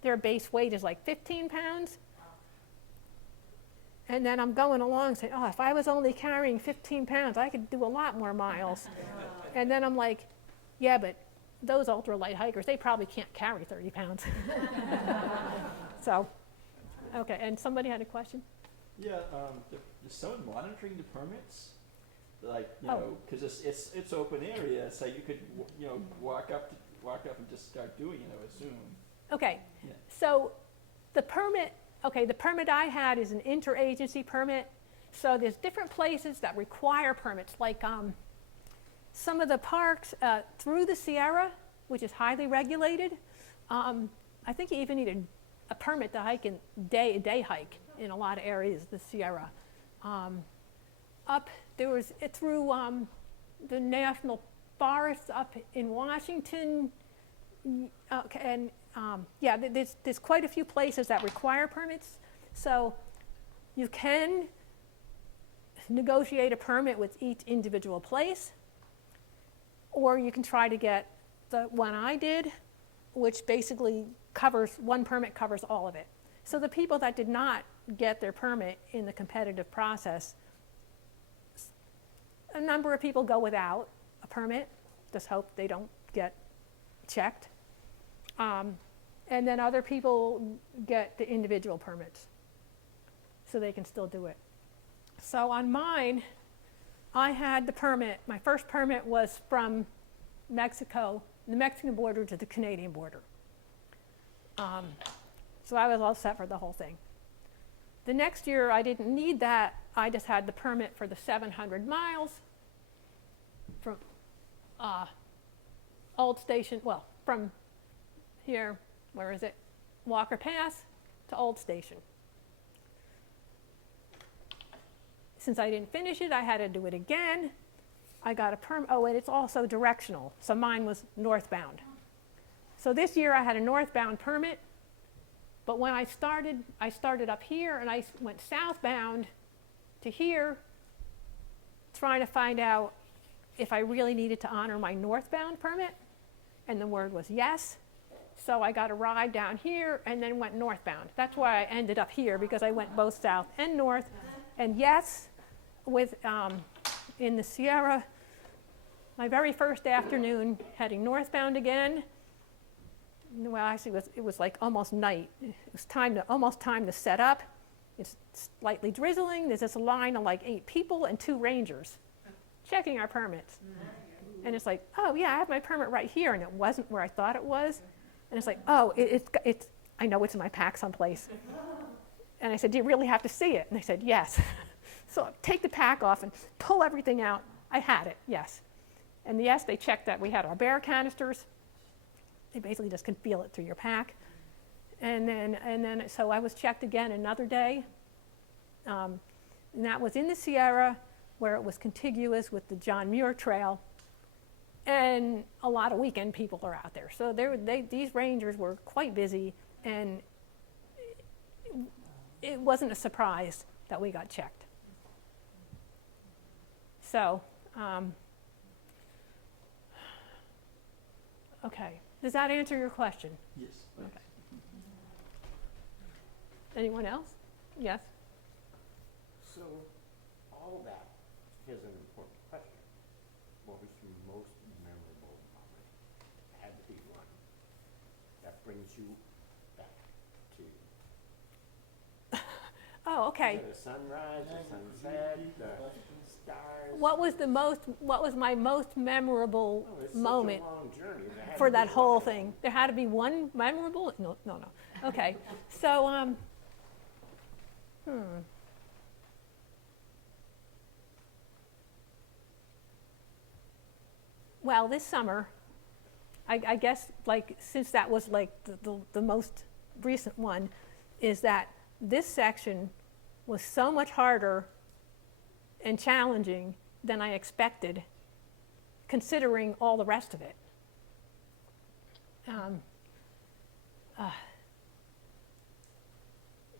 their base weight is like 15 pounds. And then I'm going along saying, oh, if I was only carrying 15 pounds, I could do a lot more miles. And then I'm like, yeah, but those ultralight hikers, they probably can't carry 30 pounds. So, okay, and somebody had a question? Yeah, is someone monitoring the permits? Like, you Oh. know, because it's open area, so you could, you know, walk up and just start doing it, I would assume. Okay, Yeah. so the permit I had is an interagency permit. So there's different places that require permits, like some of the parks through the Sierra, which is highly regulated. I think you even need a permit to hike a day hike in a lot of areas of the Sierra. Through the national forests up in Washington, and yeah, there's quite a few places that require permits. So you can negotiate a permit with each individual place, or you can try to get the one I did, which basically one permit covers all of it. So the people that did not get their permit in the competitive process, a number of people go without a permit, just hope they don't get checked. And then other people get the individual permits, so they can still do it. So on mine, I had the permit. My first permit was from Mexico, the Mexican border to the Canadian border. So I was all set for the whole thing. The next year, I didn't need that. I just had the permit for the 700 miles from Old Station, well, from here, where is it? Walker Pass to Old Station. Since I didn't finish it, I had to do it again. I got a permit. Oh, and it's also directional. So mine was northbound. So this year I had a northbound permit. But when I started up here and I went southbound to here, trying to find out if I really needed to honor my northbound permit. And the word was yes. So I got a ride down here and then went northbound. That's why I ended up here, because I went both south and north. And yes, in the Sierra, my very first afternoon heading northbound again. Well, actually, it was like almost night. It was almost time to set up. It's slightly drizzling. There's this line of like 8 people and 2 rangers checking our permits. And it's like, oh yeah, I have my permit right here, and it wasn't where I thought it was. And it's like, oh, it's I know it's in my pack someplace. And I said, do you really have to see it? And they said, yes. So take the pack off and pull everything out. I had it, yes. And yes, they checked that we had our bear canisters. They basically just can feel it through your pack. And then so I was checked again another day. And that was in the Sierra, where it was contiguous with the John Muir Trail. And a lot of weekend people are out there. So these rangers were quite busy. And it wasn't a surprise that we got checked. So, okay, does that answer your question? Yes. Okay. Anyone else? Yes? So, all that is an important question. What was your most memorable moment? Had to be one that brings you back to. Oh, okay. Is it a sunrise, a sunset, the stars? What was my most memorable Oh, it's moment such a long journey. There had for to that be whole one. thing? There had to be one memorable? No. Okay, so, well, this summer, I guess, like, since that was like the most recent one, is that this section was so much harder and challenging than I expected, considering all the rest of it.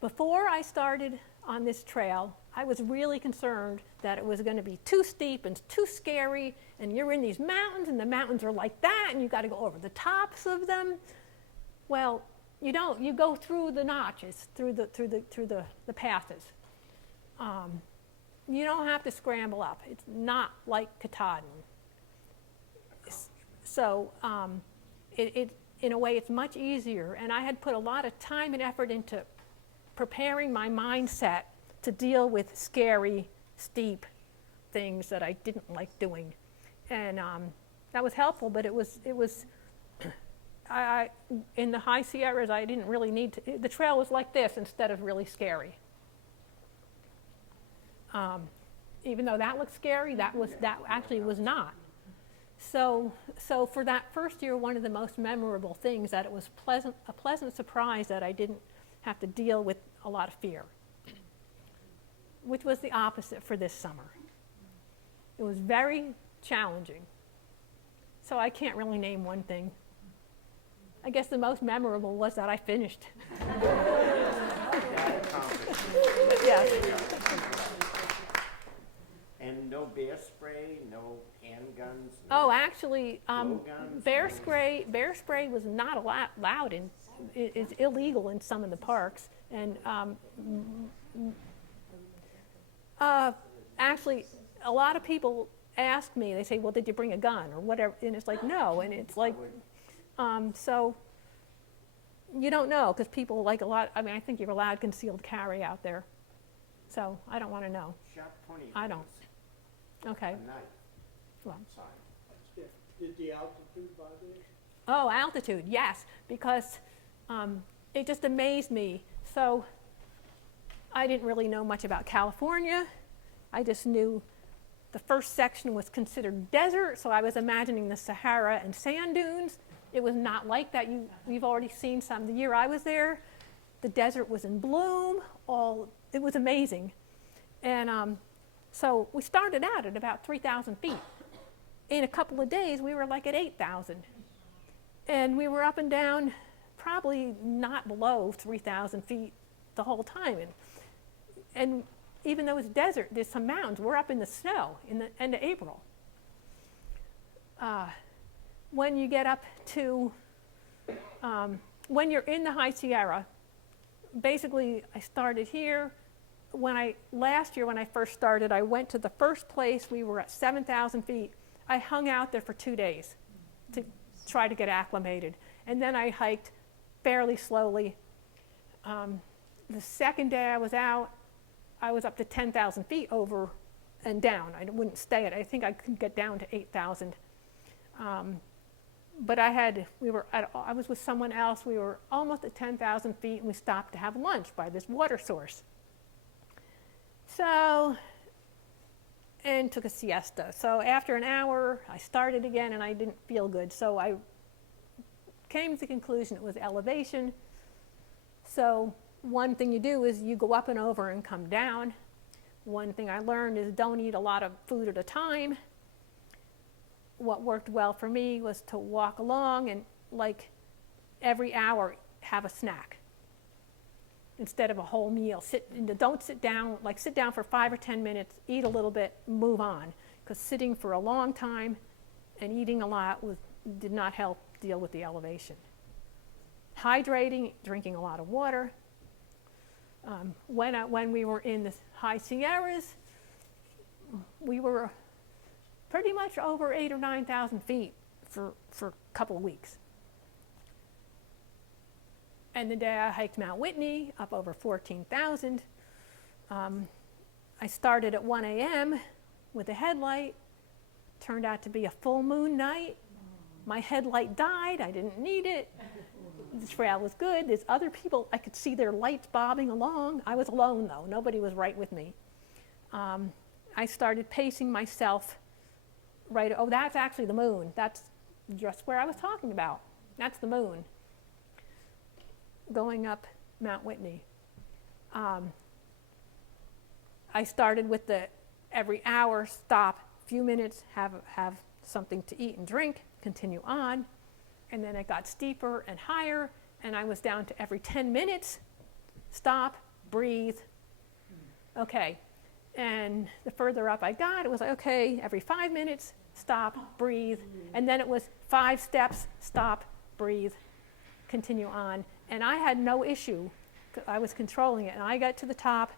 Before I started on this trail, I was really concerned that it was going to be too steep and too scary, and you're in these mountains, and the mountains are like that, and you've got to go over the tops of them. Well, you don't. You go through the notches, through the passes. You don't have to scramble up. It's not like Katahdin. So in a way, it's much easier. And I had put a lot of time and effort into preparing my mindset to deal with scary, steep things that I didn't like doing. And that was helpful, but it was in the high Sierras, I didn't really need to, the trail was like this instead of really scary. Even though that looked scary, that actually was not. So for that first year, one of the most memorable things that it was a pleasant surprise that I didn't have to deal with a lot of fear, which was the opposite for this summer. It was very challenging. So I can't really name one thing. I guess the most memorable was that I finished. Yes. And no bear spray, no handguns? Oh, actually, blowguns? bear spray was not allowed in. It's illegal in some of the parks, and actually, a lot of people ask me. They say, "Well, did you bring a gun or whatever?" And it's like, no. And it's like, so you don't know because people like a lot. I mean, I think you're allowed concealed carry out there, so I don't want to know. Shot 20 I don't. Okay. A night. Well. Sorry. Did the altitude bother you? Oh, altitude, yes, because it just amazed me. So I didn't really know much about California. I just knew the first section was considered desert, so I was imagining the Sahara and sand dunes. It was not like that. You've already seen some. The year I was there, the desert was in bloom. It was amazing. And so we started out at about 3,000 feet. In a couple of days, we were like at 8,000. And we were up and down, probably not below 3,000 feet the whole time. And even though it's desert, there's some mountains. We're up in the snow in the end of April. When you get up to, when you're in the High Sierra, basically I started here. Last year when I first started, I went to the first place. We were at 7,000 feet. I hung out there for 2 days to try to get acclimated. And then I hiked fairly slowly. The second day I was out, I was up to 10,000 feet over and down. I wouldn't stay at it. I think I could get down to 8,000. But I was with someone else. We were almost at 10,000 feet, and we stopped to have lunch by this water source. And took a siesta. So after an hour, I started again, and I didn't feel good. So I came to the conclusion it was elevation. So one thing you do is you go up and over and come down. One thing I learned is don't eat a lot of food at a time. What worked well for me was to walk along and, like, every hour have a snack. instead of a whole meal. Don't sit down, like sit down for 5 or 10 minutes, eat a little bit, move on. Because sitting for a long time and eating a lot did not help deal with the elevation. Hydrating, drinking a lot of water. When we were in the high Sierras, we were pretty much over 8,000 or 9,000 feet for a couple of weeks. And the day I hiked Mount Whitney, up over 14,000, I started at 1 a.m. with a headlight. Turned out to be a full moon night. My headlight died. I didn't need it. The trail was good. There's other people. I could see their lights bobbing along. I was alone, though. Nobody was right with me. I started pacing myself right. Oh, that's actually the moon. That's just where I was talking about. That's the moon going up Mount Whitney. I started with the every hour, stop, few minutes, have something to eat and drink, continue on. And then it got steeper and higher, and I was down to every 10 minutes, stop, breathe. Okay. And the further up I got, it was like, okay, every 5 minutes, stop, breathe. And then it was 5 steps, stop, breathe, continue on. And I had no issue. I was controlling it. And I got to the top,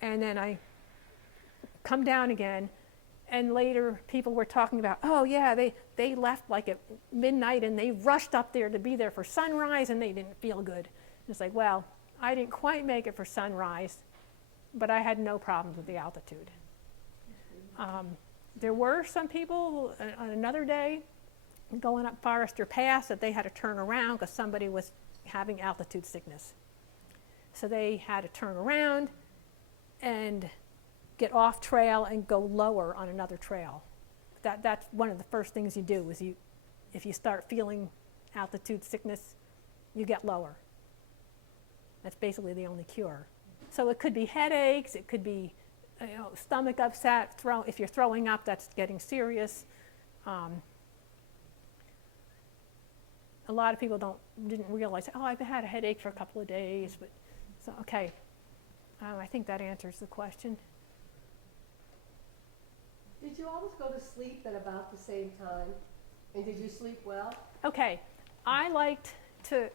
and then I come down again. And later, people were talking about, oh yeah, they left like at midnight and they rushed up there to be there for sunrise and they didn't feel good. It's like, well, I didn't quite make it for sunrise, but I had no problems with the altitude. There were some people on another day going up Forester Pass that they had to turn around because somebody was having altitude sickness. So they had to turn around and get off trail and go lower on another trail. That's one of the first things you do is if you start feeling altitude sickness, you get lower. That's basically the only cure. So it could be headaches, it could be stomach upset, if you're throwing up, that's getting serious. A lot of people didn't realize, oh, I've had a headache for a couple of days, but so okay. I think that answers the question. Did you always go to sleep at about the same time? And did you sleep well? Okay, I liked to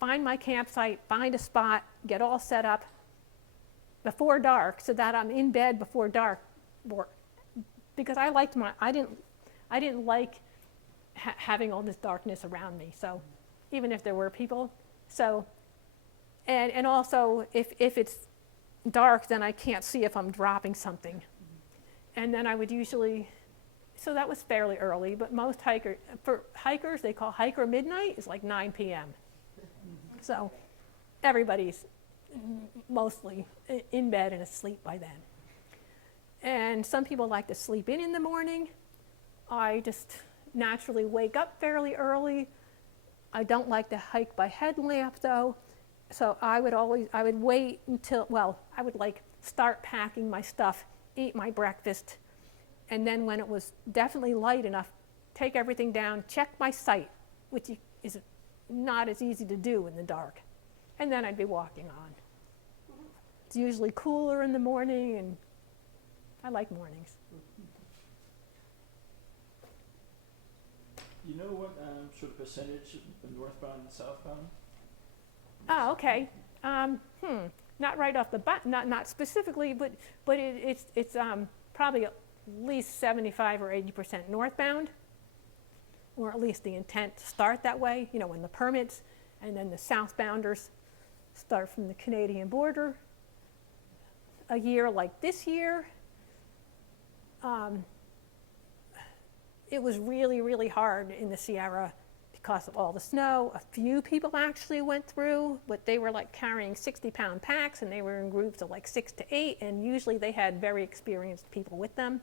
find my campsite, find a spot, get all set up before dark, so that I'm in bed before dark, because I didn't like having all this darkness around me. So, even if there were people, so, and also if it's dark, then I can't see if I'm dropping something. And then I would usually, so that was fairly early, but most hikers, they call hiker midnight, is like 9 p.m. So everybody's mostly in bed and asleep by then. And some people like to sleep in the morning. I just naturally wake up fairly early. I don't like to hike by headlamp though. So I would wait until, I would start packing my stuff, eat my breakfast, and then when it was definitely light enough, take everything down, check my site, which is not as easy to do in the dark. And then I'd be walking on. It's usually cooler in the morning, and I like mornings. You know what sort of percentage of northbound and southbound? Oh, okay. Not right off the bat, not specifically, but it's probably at least 75 or 80% northbound, or at least the intent to start that way. When the permits, and then the southbounders start from the Canadian border. A year like this year, it was really, really hard in the Sierra because of all the snow. A few people actually went through, but they were carrying 60-pound packs, and they were in groups of 6 to 8, and usually they had very experienced people with them.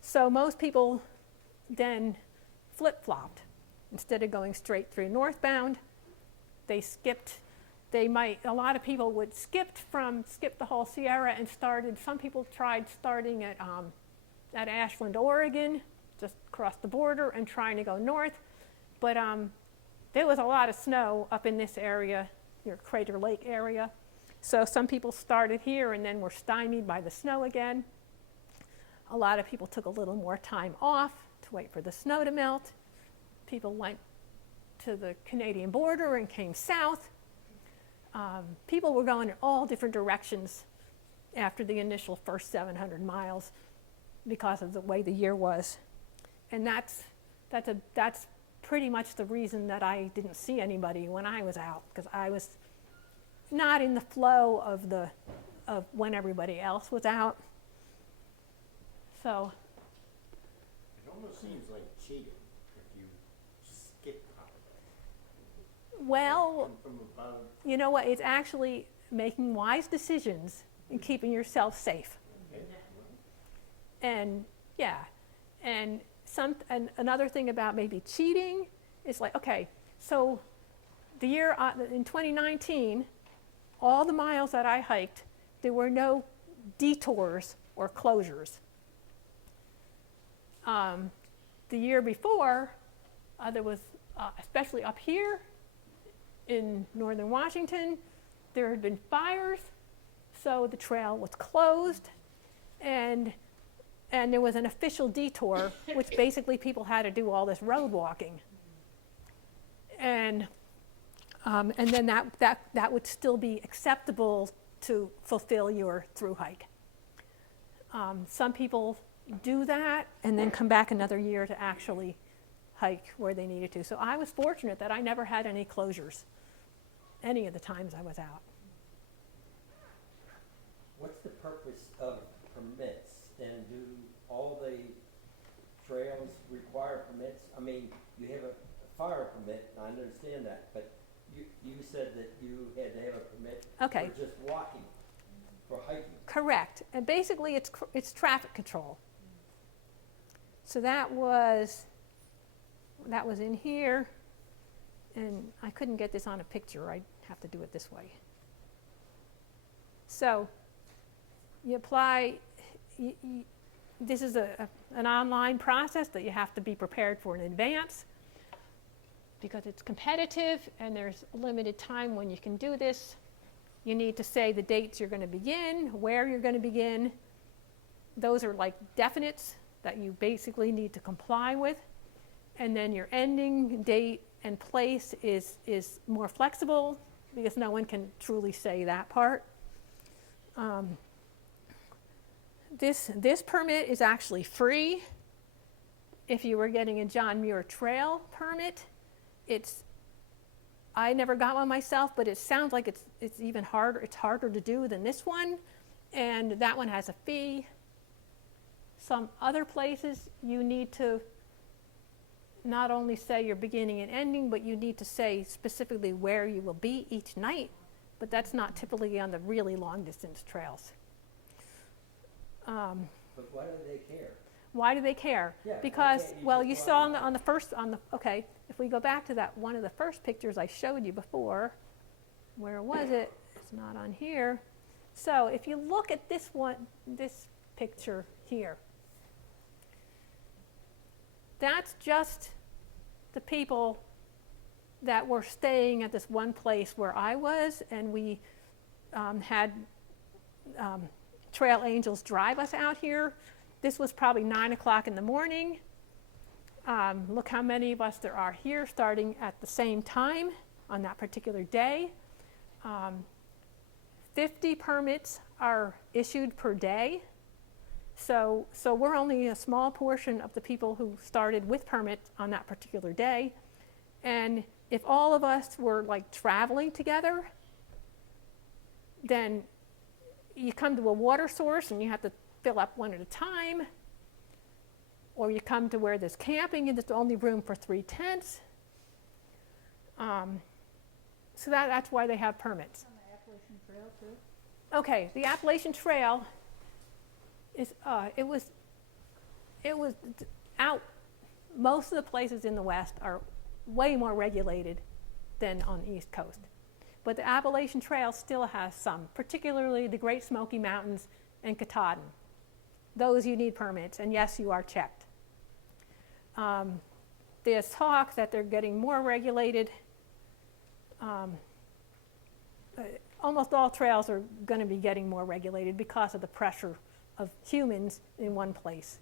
So most people then flip-flopped. Instead of going straight through northbound, they skipped. A lot of people would skip the whole Sierra and some people tried starting at Ashland, Oregon, just across the border and trying to go north. But there was a lot of snow up in this area, your Crater Lake area. So some people started here and then were stymied by the snow again. A lot of people took a little more time off to wait for the snow to melt. People went to the Canadian border and came south. People were going in all different directions after the initial first 700 miles because of the way the year was. And that's pretty much the reason that I didn't see anybody when I was out, because I was not in the flow of when everybody else was out. So It almost seems like cheating if you skip part of it. well, And from above, you know what, it's actually making wise decisions and keeping yourself safe. okay, And yeah, and another thing about maybe cheating is like, okay, so the year in 2019, all the miles that I hiked, there were no detours or closures. The year before, there was, especially up here in northern Washington, there had been fires, so the trail was closed, and there was an official detour, which basically people had to do all this road walking. And then that would still be acceptable to fulfill your through hike. Some people do that and then come back another year to actually hike where they needed to. So I was fortunate that I never had any closures any of the times I was out. What's the purpose of permits, and do all the trails require permits? I mean, you have a fire permit, I understand that, but you said that you had to have a permit Okay. for just walking, for hiking. Correct. And basically it's traffic control. So that was in here, and I couldn't get this on a picture. I'd have to do it this way. So you apply, this is an online process that you have to be prepared for in advance because it's competitive and there's a limited time when you can do this. You need to say the dates you're going to begin, where you're going to begin. Those are like definites that you basically need to comply with. And then your ending date and place is more flexible because no one can truly say that part. This permit is actually free. If you were getting a John Muir Trail permit, I never got one myself, but it sounds like it's even harder. It's harder to do than this one, and that one has a fee. Some other places you need to not only say your beginning and ending, but you need to say specifically where you will be each night, but that's not typically on the really long distance trails. But why do they care? Why do they care? Yeah, Because, why can't you well, just you go saw out okay, if we go back to that one of the first pictures I showed you before, where was it? It's not on here. So if you look at this picture here, that's just the people that were staying at this one place where I was, and we had trail angels drive us out here. This was probably 9 o'clock in the morning. Look how many of us there are here starting at the same time on that particular day. 50 permits are issued per day. So we're only a small portion of the people who started with permits on that particular day. And if all of us were like traveling together, then you come to a water source and you have to fill up one at a time, or you come to where there's camping and there's only room for 3 tents. So that's why they have permits. On the Appalachian Trail too? Okay, the Appalachian Trail is, it was out, most of the places in the West are way more regulated than on the East Coast. But the Appalachian Trail still has some, particularly the Great Smoky Mountains and Katahdin. Those you need permits, and yes, you are checked. there's talk that they're getting more regulated. Almost all trails are going to be getting more regulated because of the pressure of humans in one place,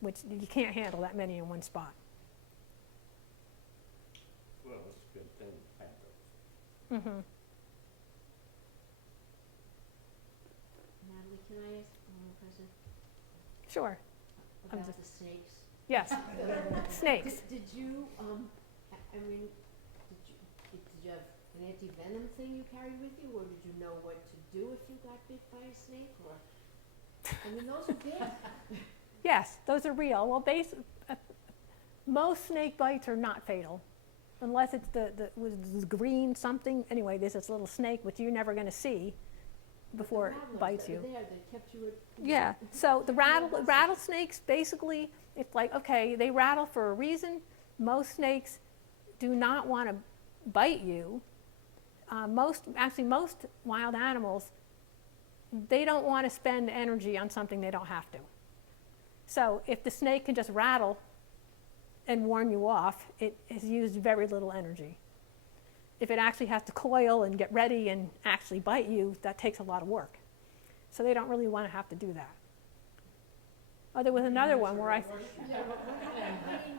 which you can't handle that many in one spot. Well, it's a good thing to have those. Mm-hmm. Natalie, can I ask one more question Sure. I'm about just- the snakes? Yes. Snakes. Did you, I mean, did you have an anti-venom thing you carried with you, or did you know what to do if you got bit by a snake, or? I mean, those are big. Yes, those are real. Well, most snake bites are not fatal, unless it's the green something. Anyway, there's this little snake which you're never going to see before it Rattlers bites that you. were there, that kept you at. Yeah. So the rattlesnakes, basically, it's like, okay, they rattle for a reason. Most snakes do not want to bite you. Most wild animals, they don't want to spend energy on something they don't have to. So if the snake can just rattle and warn you off, it has used very little energy. If it actually has to coil and get ready and actually bite you, that takes a lot of work. So they don't really want to have to do that. Oh, there was another one where I.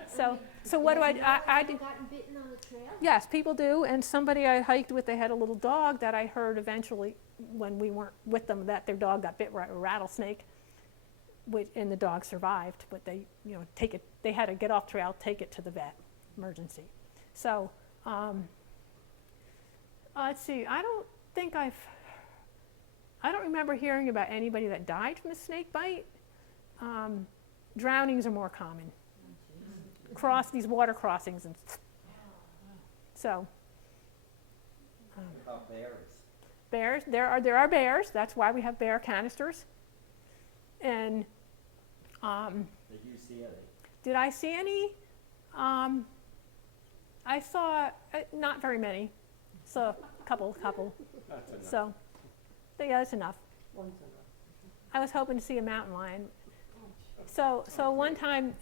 So what do I do? I do. Gotten bitten on the trail? Yes, people do, and somebody I hiked with, they had a little dog that I heard eventually, when we weren't with them, that their dog got bit by a rattlesnake, and the dog survived, but they, they had to get off trail, take it to the vet, emergency. So, let's see, I don't remember hearing about anybody that died from a snake bite. Drownings are more common. These water crossings, and so. About bears. Bears, there are bears. That's why we have bear canisters. And Did you see any? did I see any? I saw not very many. So a couple. That's enough. So yeah, that's enough. One's enough. I was hoping to see a mountain lion. So one time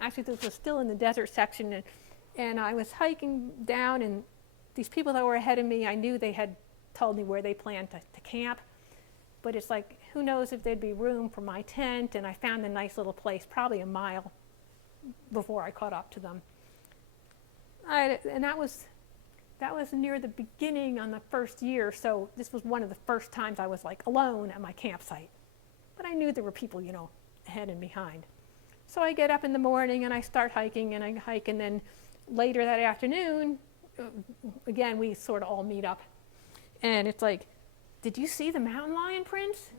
actually this was still in the desert section, and I was hiking down, and these people that were ahead of me, I knew they had told me where they planned to camp, but it's like, who knows if there'd be room for my tent, and I found a nice little place, probably a mile before I caught up to them. And that was near the beginning on the first year, so this was one of the first times I was like alone at my campsite. But I knew there were people, ahead and behind. So I get up in the morning and I start hiking, and I hike, and then later that afternoon, again, we sort of all meet up. And it's like, did you see the mountain lion, Prince?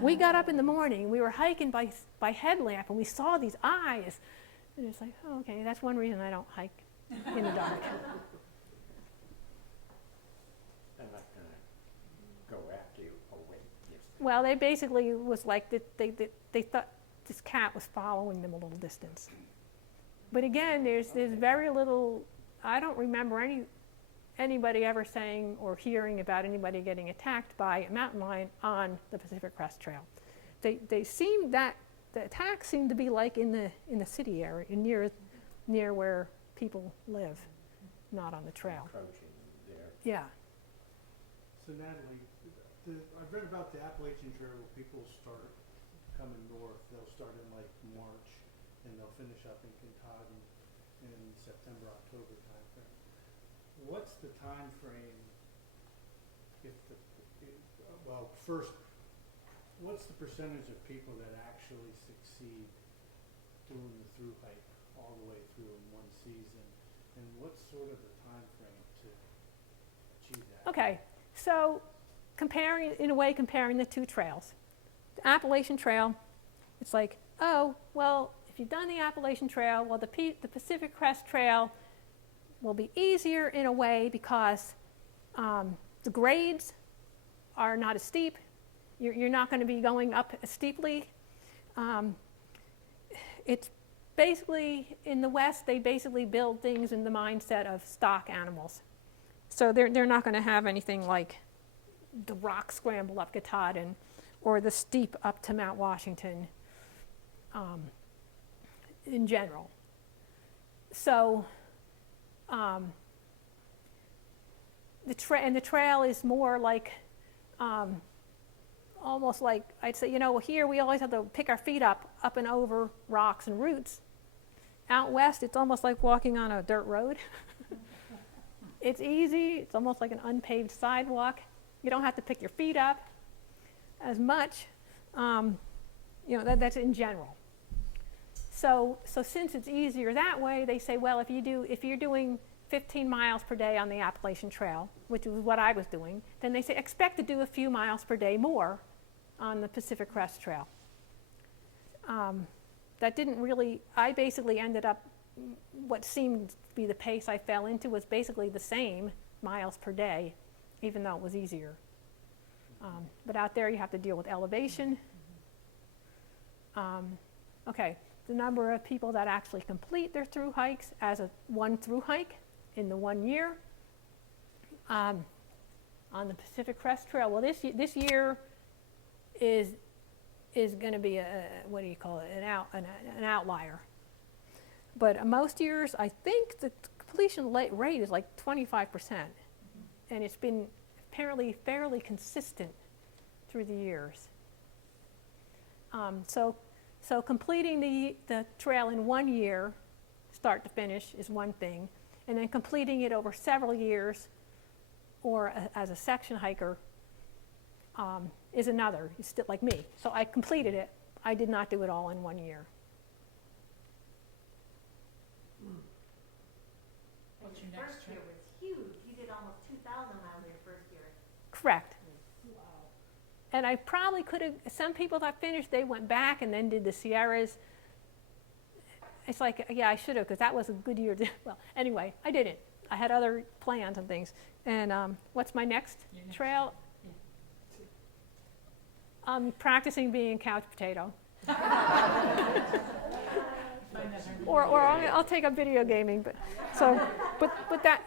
We got up in the morning, we were hiking by headlamp, and we saw these eyes. And it's like, oh, okay, that's one reason I don't hike in the dark. They're not gonna go after you. Oh, wait, yes. Well, they basically was like, they thought this cat was following them a little distance. But again, there's very little, I don't remember anybody ever saying or hearing about anybody getting attacked by a mountain lion on the Pacific Crest Trail. The attacks seem to be like in the city area, near where people live, not on the trail. Encroaching there. Yeah. So Natalie, I've read about the Appalachian Trail where people start coming north. They'll start in like March and they'll finish up in Katahdin in September, October timeframe. What's the time frame first, what's the percentage of people that actually succeed doing the through hike all the way through in one season? And what's sort of the time frame to achieve that? Okay, so comparing the two trails. The Appalachian Trail, it's like, oh, well, if you've done the Appalachian Trail, well, the Pacific Crest Trail will be easier in a way because the grades are not as steep. You're not going to be going up as steeply. It's basically, in the West, they basically build things in the mindset of stock animals. So they're not going to have anything like the rock scramble up Katahdin or the steep up to Mount Washington in general. So the trail is more like, almost like, I'd say, here we always have to pick our feet up and over rocks and roots. Out west, it's almost like walking on a dirt road. It's easy. It's almost like an unpaved sidewalk. You don't have to pick your feet up as much. That's in general. So since it's easier that way, they say, well, if you're doing 15 miles per day on the Appalachian Trail, which is what I was doing, then they say expect to do a few miles per day more on the Pacific Crest Trail. That didn't really, I basically ended up, what seemed to be the pace I fell into was basically the same miles per day, even though it was easier. But out there you have to deal with elevation. Okay, the number of people that actually complete their through hikes as one through hike in the 1 year. On the Pacific Crest Trail, well, this year is going to be an outlier. But most years, I think the completion rate is like 25%, and it's been apparently fairly consistent through the years. So completing the trail in 1 year, start to finish, is one thing, and then completing it over several years, or as a section hiker, is another. It's still like me. So I completed it. I did not do it all in 1 year. And your first year was huge. You did almost 2,000 miles your first year. Correct. And I probably could have, some people that finished, they went back and then did the Sierras. It's like, yeah, I should have, because that was a good year. Well, anyway, I didn't. I had other plans and things. And what's my next trail? I'm practicing being a couch potato. or I'll take up video gaming. But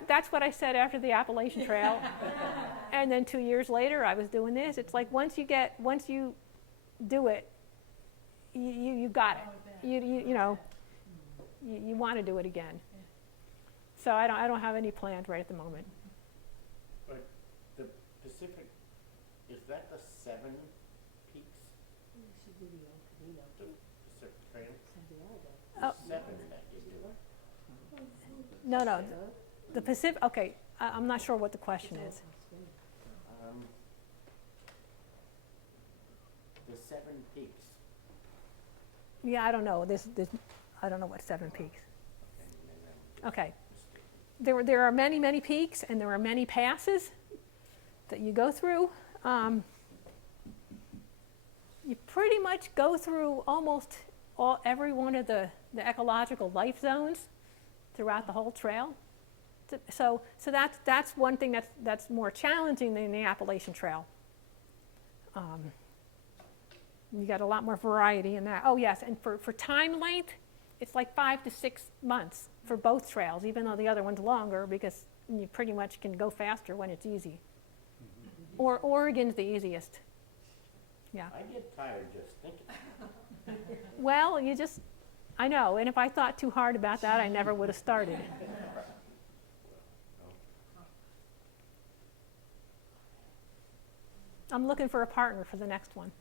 that's what I said after the Appalachian Trail. And then 2 years later, I was doing this. It's like once you do it, you got it. You want to do it again. So I don't have any plans right at the moment. But the Pacific, is that the 7 peaks? The Pacific Trail? Oh. 7 that you do. No. The Pacific, okay, I'm not sure what the question is. The 7 peaks. Yeah, I don't know. I don't know what 7 peaks. Okay. There are many, many peaks, and there are many passes that you go through. You pretty much go through almost every one of the ecological life zones throughout the whole trail. So that's one thing that's more challenging than the Appalachian Trail. You got a lot more variety in that. Oh yes, and for time length, it's like 5 to 6 months for both trails, even though the other one's longer, because you pretty much can go faster when it's easy. Or Oregon's the easiest. Yeah. I get tired just thinking. Well, I know, and if I thought too hard about that, I never would have started. I'm looking for a partner for the next one.